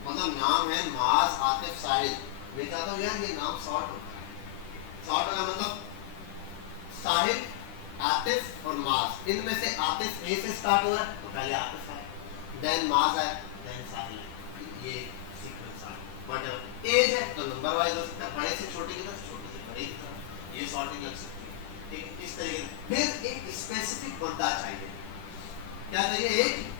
मतलब नाम है मास, आतिफ, साहिल, मैं चाहता हूँ यार ये नाम सॉर्ट होता है। सॉर्ट का मतलब साहिल, आतिफ और मास, इनमें से आतिफ ए से स्टार्ट हो रहा है तो पहले आतिफ आए, देन मास आए, देन साहिल आए, ये सीक्वेंस आए। बट एज है तो नंबर वाइज हो सकता है, बड़े से छोटे की तरफ, छोटे से बड़े की तरफ, ये सॉर्टिंग लग सकती है। ठीक, इस तरीके से। फिर एक स्पेसिफिक बंदा चाहिए, क्या चाहिए? एक,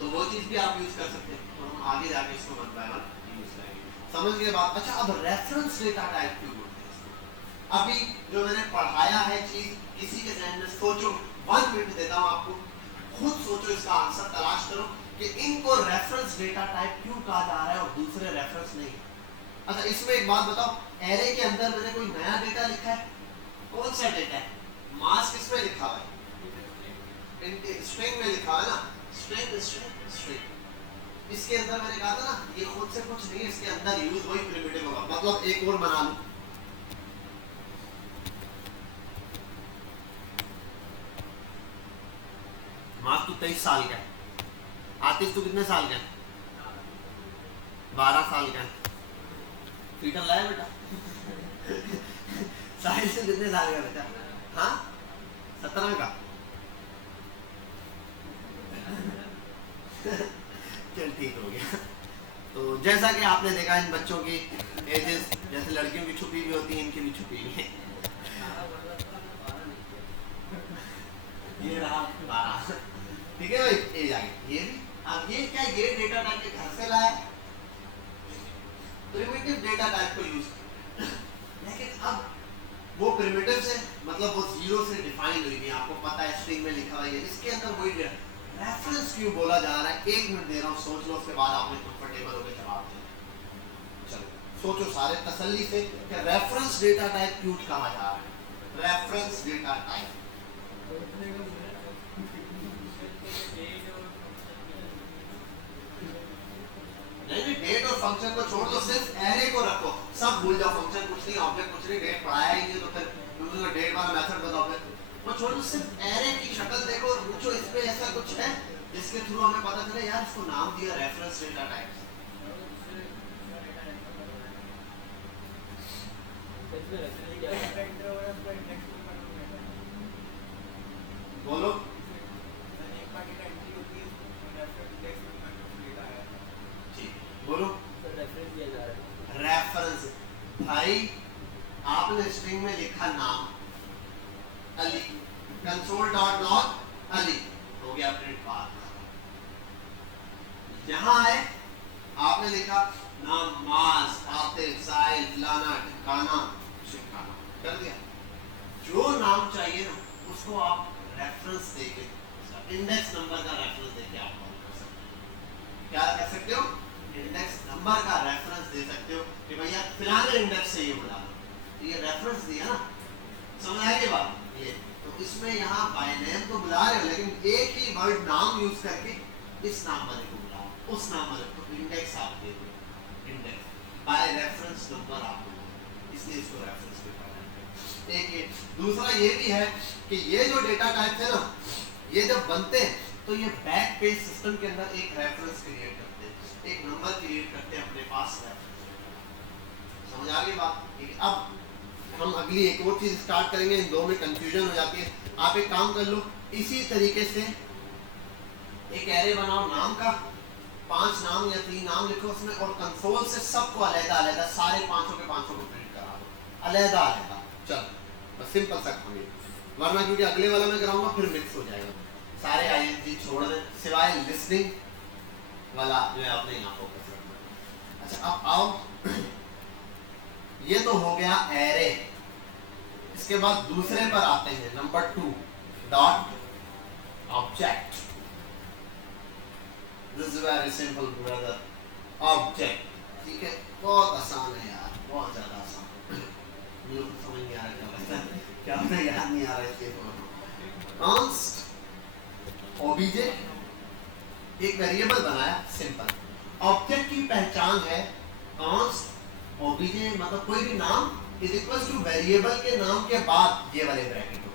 तो वो चीज भी आप यूज कर सकते हैं, तो हम आगे जाके इसको 1 बाय 1 यूज करेंगे। समझ गए बात? अच्छा, अब रेफरेंस डेटा टाइप क्यों बोलते हैं इसको? अभी जो मैंने पढ़ाया है चीज, किसी के जहन में सोचो, 1 मिनट देता हूं आपको, खुद सोचो, इसका आंसर तलाश करो कि इनको रेफरेंस डेटा टाइप क्यों कहा जा रहा है और दूसरे रेफरेंस नहीं। अच्छा, इसमें एक बात बताओ, एरे के अंदर मैंने कोई नया डेटा लिखा है? कौन सा डेटा है? मास किस में लिखा हुआ है? स्ट्रिंग में लिखा है ना, स्ट्रिंग स्ट्रिंग स्ट्रिंग। इसके अंदर मैंने कहा था ना, ये खुद से कुछ नहीं है, इसके अंदर यूज वही प्रिमिटिव होगा। मतलब एक और बना लूं, मार्क तू 23 साल का है, आतिश तू कितने साल का है? 12 साल का है। फीटर लाया बेटा? साहिल से कितने साल का बेटा? हाँ 17 का। चल ठीक हो गया। तो जैसा कि आपने देखा इन बच्चों की एजेस, जैसे लड़कियों की छुपी भी होती है, इनकी भी छुपी हुई है। ये रहा 12, ठीक है भाई, एज आ गई। ये भी, अब ये क्या, ये डेटा टाइप के घर से लाया, प्रिमिटिव डेटा टाइप को यूज किया। लेकिन अब वो प्रिमिटिव से मतलब वो 0 से डिफाइन हुई थी, आपको पता है स्ट्रिंग में लिखा हुआ है, इसके अंदर वही रेफरेंस क्यों बोला जा रहा है, 1 मिनट दे रहा हूँ, सोच लो, उसके बाद आपने कंफर्टेबल होकर जवाब दें। चलो सोचो सारे तसल्ली से कि रेफरेंस डेटा टाइप क्यों कहा जा रहा है। रेफरेंस डेटा टाइप नहीं, डेट और फंक्शन को छोड़ दो, सिर्फ एरे को रखो, सब भूल जाओ, फंक्शन कुछ नहीं, ऑब्जेक्ट कुछ नहीं, डेट पढ़ाया ही नहीं, तो फिर डेट वाला मेथड बताओ, फिर वो छोड़ दो, सिर्फ एरे की शक्ल देखो और पूछो इसमें ऐसा कुछ है जिसके थ्रू हमें पता चले यार इसको नाम दिया रेफरेंस डेटा टाइप। बोलो बोलो। रेफरेंस भाई, आपने स्ट्रिंग में लिखा नाम Ali, console dot log Ali, हो गया प्रिंट पाथ। यहां है आपने लिखा नाम मास, आतिफ, साहिल, फलाना, ठिकाना, शिकाना, कर दिया। जो नाम चाहिए ना उसको आप रेफरेंस देके, इंडेक्स नंबर का रेफरेंस देके आप कॉल कर सकते हो। क्या कर सकते हो? इंडेक्स नंबर का रेफरेंस दे सकते हो कि भैया फिलहाल इंडेक्स से ये बुला लो, ये रेफरेंस दिया ना, समझ आए ये बात? ये तो इसमें यहाँ बाय नेम तो बुला रहे हो, लेकिन एक ही वर्ड नाम यूज करके इस नाम वाले को बुलाओ, उस नाम वाले को, इंडेक्स आप दे दो, इंडेक्स बाय रेफरेंस नंबर आप दो, इसलिए इसको रेफरेंस पे पढ़ा है। एक ये दूसरा ये भी है कि ये जो डेटा टाइप है ना, ये जब बनते हैं तो ये बैक पेज सिस्टम के अंदर एक रेफरेंस क्रिएट करते हैं, एक नंबर क्रिएट करते हैं अपने पास रेफरेंस। समझ आ गई बात? अब हम अगली एक और चीज स्टार्ट करेंगे, इन दो में कंफ्यूजन हो जाती है। आप एक काम कर लो, इसी तरीके से एक एरे बनाओ नाम का, 5 नाम या 3 नाम लिखो उसमें, और कंसोल से सबको अलग अलग सारे 500 के 500 को प्रिंट करा दो अलग अलग। चलो बस सिंपल सा काम है, वरना क्योंकि अगले वाला में कराऊंगा फिर मिक्स हो जाएगा, सारे आईएनजी छोड़ दें सिवाय लिसनिंग वाला जो है आपने यहाँ फोकस रखना। अच्छा अब आओ, ये तो हो गया एरे। इसके बाद दूसरे पर आते हैं, number 2 dot object. This is very simple brother, object, ठीक है, बहुत आसान है यार, बहुत ज्यादा आसान। मुझे कुछ समझ नहीं आ रहा क्या मुझे याद नहीं आ रहा इसके कॉन्स्ट ओबीजे, एक वेरिएबल बनाया, सिंपल। ऑब्जेक्ट की पहचान है कॉन्स्ट ओबीजे, मतलब कोई भी नाम इज इक्वल टू वेरिएबल के नाम के बाद ये वाले ब्रैकेट हो।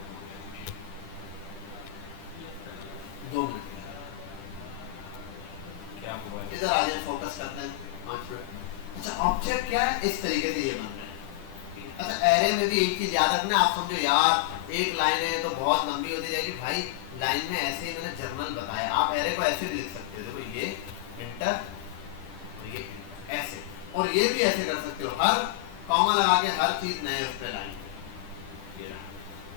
2 मिनट क्या हुआ, इधर आ जाए, फोकस करते हैं 5 मिनट। अच्छा ऑब्जेक्ट क्या है, इस तरीके से ये बन रहा है। अच्छा एरे में भी एक चीज याद रखना, आप समझो यार एक लाइन है तो बहुत लंबी होती जाएगी, भाई लाइन में ऐसे ही मैंने जर्नल बताया, आप एरे को ऐसे भी लिख सकते हो, देखो ये इंटर और ये इंटर ऐसे, और ये भी ऐसे कर सकते हो, हर कॉमा लगा के हर चीज नए उस पे लाइन, ये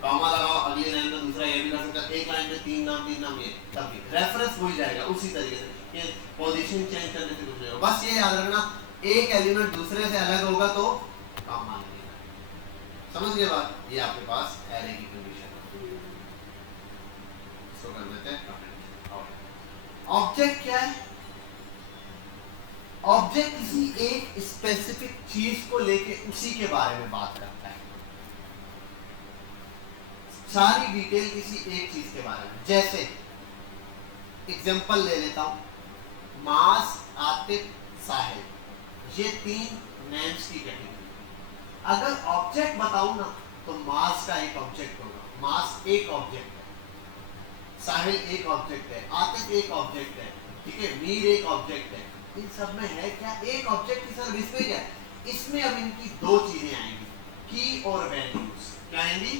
कॉमा लगाओ अगली लाइन में दूसरा, ये भी कर सकते हो, एक लाइन में 3 नाम 3 नाम, ये तब भी रेफरेंस हो जाएगा उसी तरीके से, ये पोजीशन चेंज करने से कुछ नहीं होगा। बस ये याद रखना एक एलिमेंट दूसरे से अलग होगा तो काम मान लेगा, समझ गए बात? ये आपके पास एरे की कंडीशन है। इसको कर लेते हैं। ऑब्जेक्ट क्या है? ऑब्जेक्ट किसी एक स्पेसिफिक चीज को लेके उसी के बारे में बात करता है, सारी डिटेल किसी एक चीज के बारे में। जैसे एग्जांपल ले लेता हूं, मास, आतिफ, साहिल, ये 3 नेम्स की कैटेगरी। अगर ऑब्जेक्ट बताऊं ना तो मास का एक ऑब्जेक्ट होगा, मास एक ऑब्जेक्ट है, साहिल एक ऑब्जेक्ट है, आतिफ एक ऑब्जेक्ट है, ठीक है, मीर एक ऑब्जेक्ट है। इन सब में है क्या, एक ऑब्जेक्ट की सर्विस में क्या, इसमें अब इनकी 2 चीजें आएंगी, की और वैल्यूज। क्या आएंगी,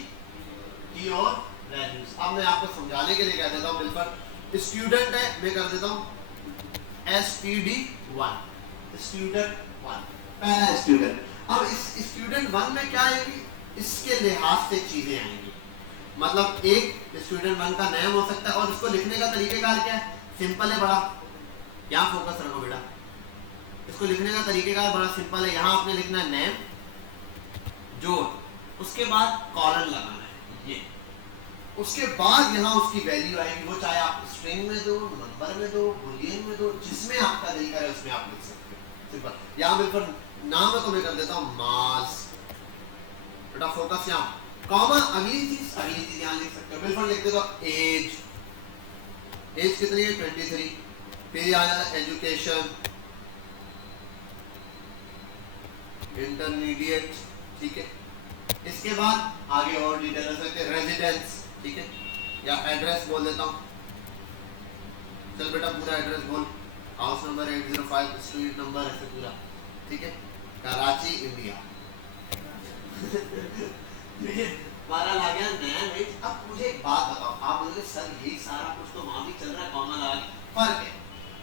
की और वैल्यूज। अब मैं आपको समझाने के लिए कह देता हूं, बिल्कुल स्टूडेंट है, मैं कर देता हूं std1, स्टूडेंट 1, पहला स्टूडेंट। अब इस स्टूडेंट 1 में क्या आएगी, इसके लिहाज से चीजें आएंगी। मतलब एक स्टूडेंट 1 का नेम हो सकता है, और इसको लिखने का तरीकेकार क्या है, सिंपल है बड़ा। यहाँ फोकस रखो बेटा, इसको लिखने का तरीकेकार बड़ा सिंपल है। यहाँ आपने लिखना है नेम जोड़, उसके बाद कॉलन लगाना है ये, उसके बाद यहाँ उसकी वैल्यू आएगी, वो चाहे आप स्ट्रिंग में दो, नंबर में दो, बुलियन में दो, जिसमें आपका दिल करे उसमें आप लिख सकते हो, सिंपल। यहाँ बिल्कुल नाम है तो मैं कर देता हूँ मास, बेटा फोकस यहाँ, कॉमा अगली चीज यहाँ लिख सकते हो, बिल्कुल लिख देता हूँ एज, एज कितनी है 23, फिर आ जाता है एजुकेशन, इंटरमीडिएट, ठीक है। इसके बाद आगे और डिटेल हो सकते हैं, रेजिडेंस, ठीक है, या एड्रेस बोल देता हूँ, चल बेटा पूरा एड्रेस बोल, हाउस नंबर 805, स्ट्रीट नंबर, ऐसे पूरा, ठीक है, कराची इंडिया। ठीक है, 12 ला गया नया नहीं। अब मुझे एक बात बताओ, आप बोलोगे सर यही सारा कुछ तो वहां भी चल रहा है, कॉमा लगा के, फर्क है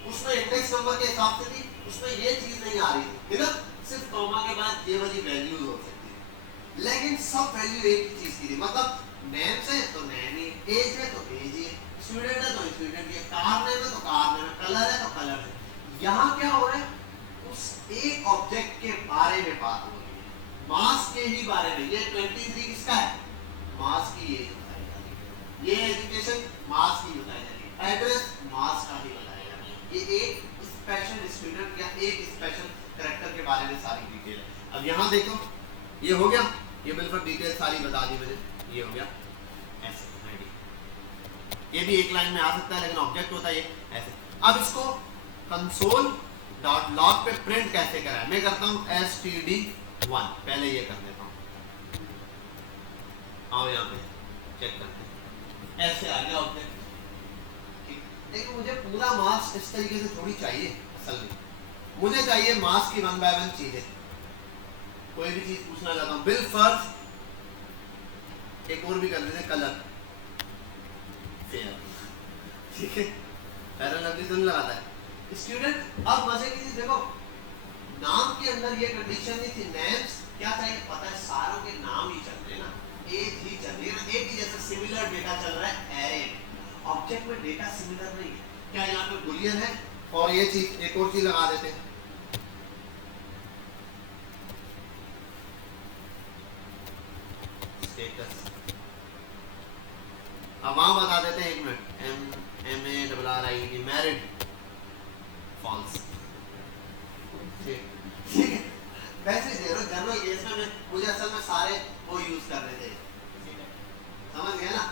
उसमें इंडेक्स नंबर के हिसाब से थी, उसमें ये चीज नहीं आ रही थी ना, सिर्फ कॉमा के बाद ये वाली वैल्यू हो सकती है, लेकिन सब वैल्यू एक ही चीज की थी। मतलब नेम से तो नेम ही, एज है तो एज ही, स्टूडेंट है तो स्टूडेंट ही, कार नेम है तो कार नेम है, कलर है तो कलर है। यहाँ क्या हो रहा है, उस एक ऑब्जेक्ट के बारे में बात हो रही है, मास के ही बारे में। ये 23 किसका है, मास की एज बताई जा रही है, ये एजुकेशन मास की बताई जा रही है, एड्रेस मास का भी बताया जा रहा है। ये एक स्पेशल स्टूडेंट या एक स्पेशल कैरेक्टर के बारे में सारी डिटेल है। अब यहाँ देखो ये हो गया, ये बिल्कुल डिटेल सारी बता दी मैंने, ये हो गया ऐसे आईडी, ये भी एक लाइन में आ सकता है लेकिन ऑब्जेक्ट होता है ये ऐसे। अब इसको console.log पे प्रिंट कैसे करा है, मैं करता हूँ std1, पहले ये कर देता हूँ, आओ यहाँ पे चेक करते हैं, ऐसे आ गया ऑब्जेक्ट। देखो मुझे पूरा मास इस तरीके से थोड़ी चाहिए, असल में मुझे चाहिए मास की 1 बाय 1 चीजें। कोई भी चीज पूछना चाहता हूँ, बिल फर्स्ट, एक और भी कर देते कलर फेयर, ठीक है, पैरालॉजी तो नहीं लगाता है स्टूडेंट। अब मजे की चीज देखो, नाम के अंदर ये कंडीशन नहीं थी, नेम्स क्या चाहिए पता है, सारों के नाम ही चल रहे हैं ना, एज ही चल रही है ना, एक ही जैसा सिमिलर डेटा चल रहा है एरे, ऑब्जेक्ट में डेटा सिमिलर नहीं है। क्या यहाँ पे बुलियन है, और ये चीज एक और चीज लगा देते हैं, स्टेटस। अब वहां बता देते हैं, 1 मिनट, MARRIED, मैरिड, फॉल्स, ठीक है। वैसे दे रहा जनरल केस में मुझे असल में सारे वो यूज कर रहे थे, समझ गए ना।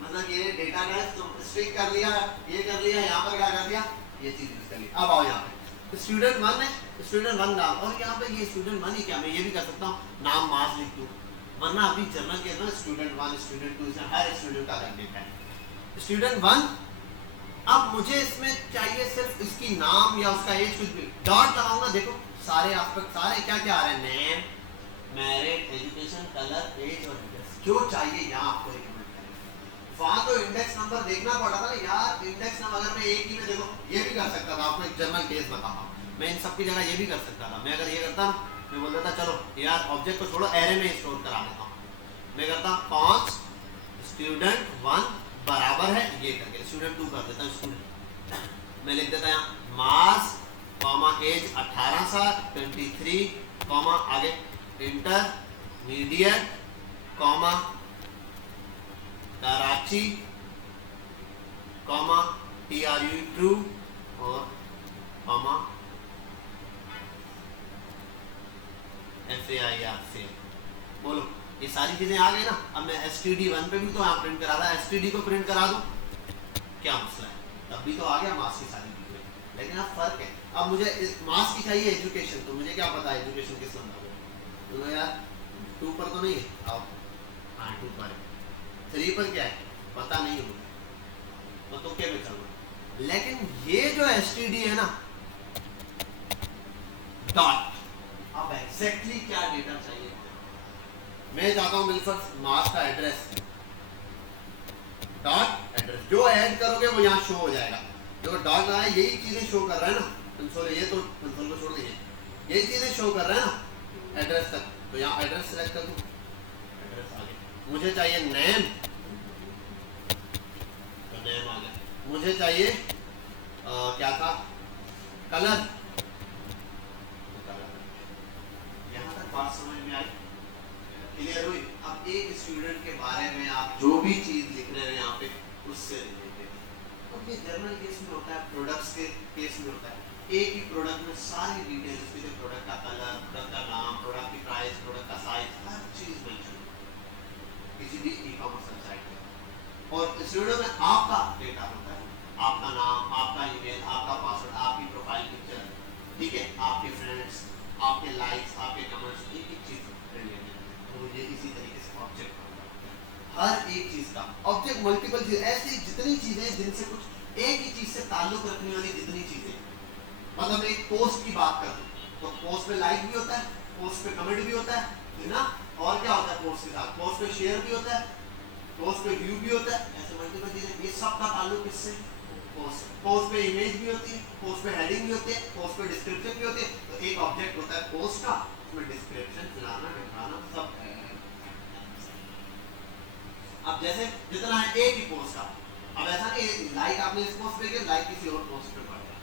मतलब ये डेटा का तो स्ट्रिंग कर लिया, ये कर लिया, यहाँ पर क्या कर दिया, ये चीज यूज कर ली। अब आओ यहाँ पे स्टूडेंट 1 है, स्टूडेंट 1 नाम, और यहाँ पे ये स्टूडेंट 1 ही क्या, मैं ये भी कर सकता हूँ नाम मास लिख दूँ, वरना अभी जनरल केस में स्टूडेंट 1 स्टूडेंट 2 इसमें हर स्टूडेंट का कर देता है। स्टूडेंट 1, अब मुझे इसमें चाहिए सिर्फ इसकी नाम या उसका एज, कुछ भी डॉट लगाऊंगा, देखो सारे एस्पेक्ट सारे क्या क्या आ रहे हैं, name, married, education, colour, age और एड्रेस, जो चाहिए यहाँ आपको रिकमेंड करें। वहां तो इंडेक्स नंबर देखना पड़ा था ना यार, इंडेक्स नंबर अगर मैं एक ही में देखो ये भी कर सकता था, आपको एक जनरल केस बताता हूँ, मैं इन सब की जगह ये भी कर सकता था। मैं अगर ये करता ना, मैं बोल देता चलो यार ऑब्जेक्ट को छोड़ो, एरे में स्टोर करा देता हूँ, मैं करता कॉन्स्ट स्टूडेंट 1 बराबर है ये करके स्टूडेंट 2 कर देता हूँ, स्टूडेंट मैं लिख देता यहाँ मास कॉमा एज 18 साल 23 कॉमा आगे intermediate comma Karachi comma TRU true और कॉमा FAIR से। बोलो ये सारी चीजें आ गई ना। अब मैं std1 पे भी तो यहाँ प्रिंट करा था, std को प्रिंट करा दूं, क्या मसला है, तब भी तो आ गया मास की सारी चीजें। लेकिन अब फर्क है, अब मुझे मास की चाहिए एजुकेशन, तो मुझे क्या पता एजुकेशन किस नंबर पे, तो यार 2 पर तो नहीं है, आओ हाँ 2 पर है, 3 पर क्या है पता नहीं मुझे, तो तुक्के पे चलूँ। लेकिन ये जो STD है ना डॉट, अब एग्जैक्टली क्या डेटा चाहिए, मैं चाहता हूँ मिलकर मास का एड्रेस डॉट एड्रेस, जो ऐड करोगे वो यहाँ शो हो जाएगा, जो डॉट है यही चीजें शो कर रहा है ना कंसोल, ये तो कंसोल को छोड़ दीजिए, यही चीजें शो कर रहा है ना एड्रेस तक, तो यहाँ एड्रेस सेलेक्ट कर दूँ, एड्रेस आ गया, मुझे चाहिए नेम, तो नेम आ गया, मुझे चाहिए क्या था कलर, यहाँ तक बात समझ में आई, क्लियर हुई। अब एक स्टूडेंट के बारे में आप जो भी चीज लिख रहे हैं यहाँ पे उससे रिलेटेड, तो ये जनरल केस में होता है, प्रोडक्ट्स के केस में होता है, एक ही प्रोडक्ट में सारी डिटेल, उसके प्रोडक्ट का कलर, प्रोडक्ट का नाम, प्रोडक्ट की प्राइस, प्रोडक्ट का साइज, हर चीज मेंशन किसी भी ई-कॉमर्स वेबसाइट पे, और इस वीडियो में आपका डेटा होता है, आपका नाम, आपका ईमेल, आपका पासवर्ड, आपकी प्रोफाइल पिक्चर, ठीक है, आपके फ्रेंड्स, आपके लाइक्स, आपके कमेंट्स, एक एक चीज रिलेटेड, तो ये इसी तरीके से ऑब्जेक्ट होता है, हर एक चीज का ऑब्जेक्ट, मल्टीपल चीज, ऐसी जितनी चीजें जिनसे कुछ एक ही चीज से ताल्लुक रखने वाली जितनी चीजें, मतलब एक पोस्ट की बात कर दूं तो पोस्ट पे लाइक भी होता है, पोस्ट पे कमेंट भी होता है ना, और क्या होता है पोस्ट के साथ, पोस्ट पे शेयर भी होता है, पोस्ट पे व्यू भी होता है, ऐसे मल्टीपल चीजें, ये सब का ताल्लुक किससे, पोस्ट, पोस्ट पे इमेज भी होती है, पोस्ट पे हेडिंग भी होती है, पोस्ट पे डिस्क्रिप्शन भी होती है, तो एक ऑब्जेक्ट होता है पोस्ट का, उसमें डिस्क्रिप्शन फलाना ढिमकाना सब है। अब जैसे जितना है एक ही पोस्ट का, अब ऐसा नहीं लाइक आपने इस पोस्ट पे किया, लाइक किसी और पोस्ट पे पड़ गया,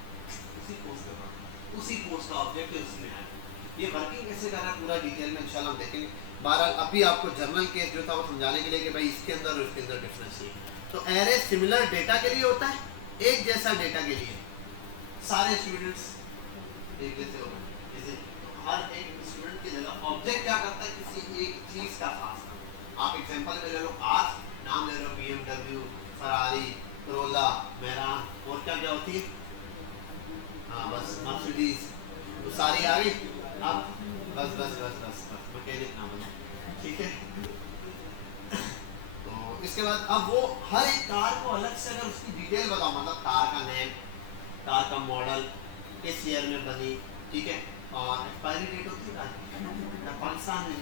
उसी पोस्ट पे पड़ गया, उसी पोस्ट का ऑब्जेक्ट है उसमें है। ये वर्किंग कैसे करना है पूरा डिटेल में इंशाल्लाह हम देखेंगे। बहरहाल अभी आपको जर्नल केस जो था वो समझाने के लिए कि भाई इसके अंदर और इसके अंदर डिफरेंस है। तो एरे सिमिलर डेटा के लिए होता है, एक जैसा डेटा के लिए सारे स्टूडेंट्स एक जैसे होते हैं, जैसे हर एक स्टूडेंट की जगह ऑब्जेक्ट क्या करता है, किसी एक चीज का खास। आप एग्जांपल में ले लो, आज नाम ले लो BMW, फरारी, करोला, मेरान, और क्या क्या होती है, हाँ बस मर्सिडीज, तो सारी आ गई। अब बस बस बस बस बस मैकेनिक नाम है, ठीक है। तो इसके बाद अब वो हर एक कार को अलग से अगर उसकी डिटेल बताओ, मतलब कार का नेम, कार का मॉडल, किस ईयर में बनी, ठीक है, और एक्सपायरी डेट होती है पाकिस्तान में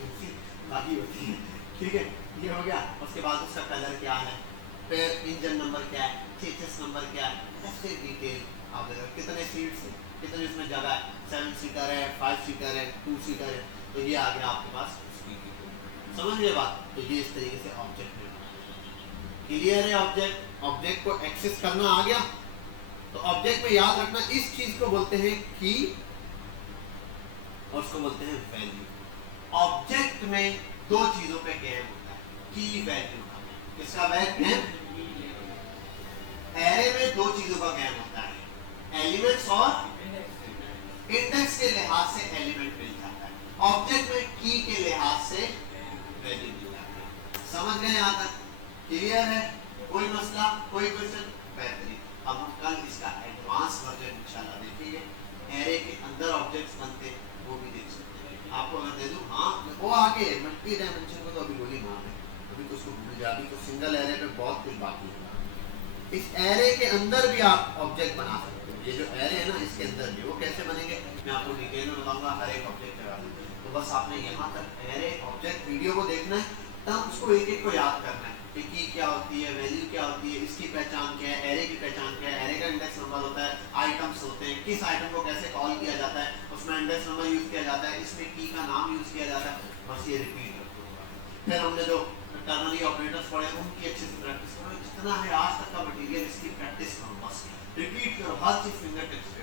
बाकी होती है, ठीक है, ये हो गया। उसके बाद उसका कलर क्या है, फिर इंजन नंबर क्या है, चेसिस नंबर क्या है, ऐसे डिटेल आप कितने सीट्स, कितनी इसमें जगह है, 7 सीटर है, 5 सीटर है, 2 सीटर है, तो ये आ गया आपके पास उसकी डिटेल। समझ गए बात, तो ये इस तरीके से ऑब्जेक्ट में क्लियर है। ऑब्जेक्ट को एक्सेस करना आ गया। तो ऑब्जेक्ट में याद रखना इस चीज को बोलते हैं की और उसको बोलते हैं वैल्यू। ऑब्जेक्ट में दो चीजों पे गेम होता है, की वैल्यू का। किसका गेम? एरे में दो चीजों का गेम होता है, एलिमेंट्स और इंडेक्स के लिहाज से एलिमेंट मिल जाता है, ऑब्जेक्ट में की के लिहाज से वैल्यू मिल जाती है। समझ गए यहाँ तक? क्लियर है? कोई मसला, कोई क्वेश्चन? बेहतरीन। अब हम कल इसका एडवांस वर्जन इंशाल्लाह देखेंगे, एरे के अंदर ऑब्जेक्ट्स बनते हैं, वो भी देख सकते हैं। आपको अगर दे दूं, हाँ वो आगे मल्टी डायमेंशन को तो अभी गोली मार है, अभी तो उसको भूल जा, अभी तो सिंगल एरे पे बहुत कुछ बाकी है। इस एरे के अंदर भी आप ऑब्जेक्ट बना सकते हो। ये जो एरे है ना, इसके अंदर भी वो कैसे बनेंगे मैं आपको डिटेल में बताऊंगा, हर एक ऑब्जेक्ट के बारे में। तो बस आपने यहाँ तक एरे ऑब्जेक्ट वीडियो को देखना है, तब उसको एक एक को याद करना है कि की क्या होती है, वैल्यू क्या होती है, इसकी पहचान क्या है, एरे की पहचान क्या है, एरे का इंडेक्स नंबर होता है, आइटम्स होते हैं, किस आइटम को कैसे कॉल किया जाता है, उसमें इंडेक्स नंबर यूज किया जाता है, इसमें की का नाम यूज किया जाता है। बस ये रिपीट रखो। फिर हमने जो टर्नरी ऑपरेटर्स पढ़े उनकी अच्छे से प्रैक्टिस करो, जितना है आज तक का मटेरियल इसकी प्रैक्टिस करो, बस रिपीट करो हर चीज, फिंगर टिप्स पे।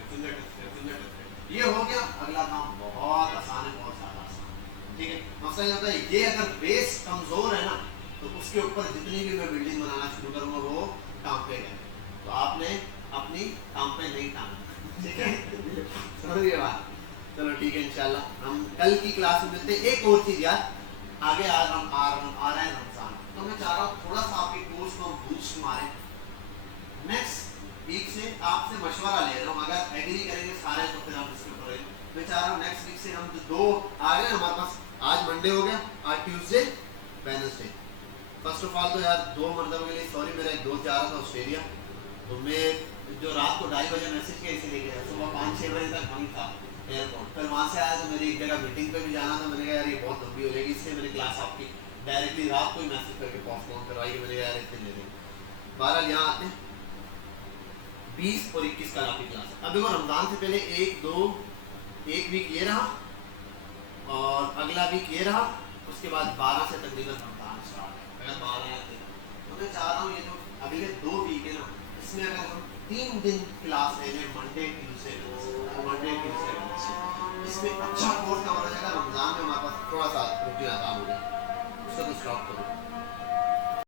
ये हो गया, अगला काम बहुत आसान है, बहुत ज्यादा आसान, ठीक है। मसला ये होता है, ये अगर बेस कमजोर है ना, तो उसके ऊपर जितनी भी मैं बिल्डिंग बनाना शुरू करूंगा वो टांपेगा, तो आपने अपनी टांपे नहीं टांगना, ठीक है। समझिए बात? चलो ठीक है, इंशाल्लाह हम कल की क्लास में मिलते हैं। एक और चीज यार, आगे आज हम आ रहे हैं रमजान, तो मैं चाह रहा हूँ थोड़ा सा आपके कोर्स को हम बूस्ट मारें। नेक्स्ट वीक से आपसे मशवरा ले रहा हूँ, अगर एग्री करेंगे सारे तो फिर हम इसके ऊपर रहेंगे। मैं चाह रहा हूँ नेक्स्ट वीक से हम जो 2 आ रहे हैं हमारे पास, आज मंडे हो गया, आज Tuesday Wednesday. First of all तो यार 2 मरतबे के लिए सॉरी, मेरा एक दोस्त जा रहा था ऑस्ट्रेलिया, तो मैं जो रात को 2:30 बजे मैसेज किया इसीलिए गया, सुबह 5-6 बजे तक वहीं था एयरपोर्ट। फिर वहाँ से आया तो मेरी एक जगह मीटिंग पे भी जाना था, मैंने कहा यार ये बहुत लंबी हो जाएगी, इसलिए मेरी क्लास आपकी डायरेक्टली रात को ही मैसेज करके पोस्टपोन करवाई, मैंने कहा यार इतने ले लेंगे। बहरहाल यहाँ आते हैं, 20 और 21 कल आपकी क्लास है। अब देखो रमज़ान से पहले 1 वीक ये रहा और अगला वीक ये रहा, उसके बाद 12 से तकरीबन रमज़ान स्टार्ट है। अगर 12 या 13, तो मैं चाह रहा हूँ ये जो अगले 2 वीक है ना, इसमें अगर हम 3 दिन क्लास ले लें, मंडे ट्यूसडे, इसमें अच्छा कोर्स कवर हो जाएगा। रमज़ान में हमारे पास थोड़ा सा रुटीन आसान हो जाए, उसका तो स्टॉप करो।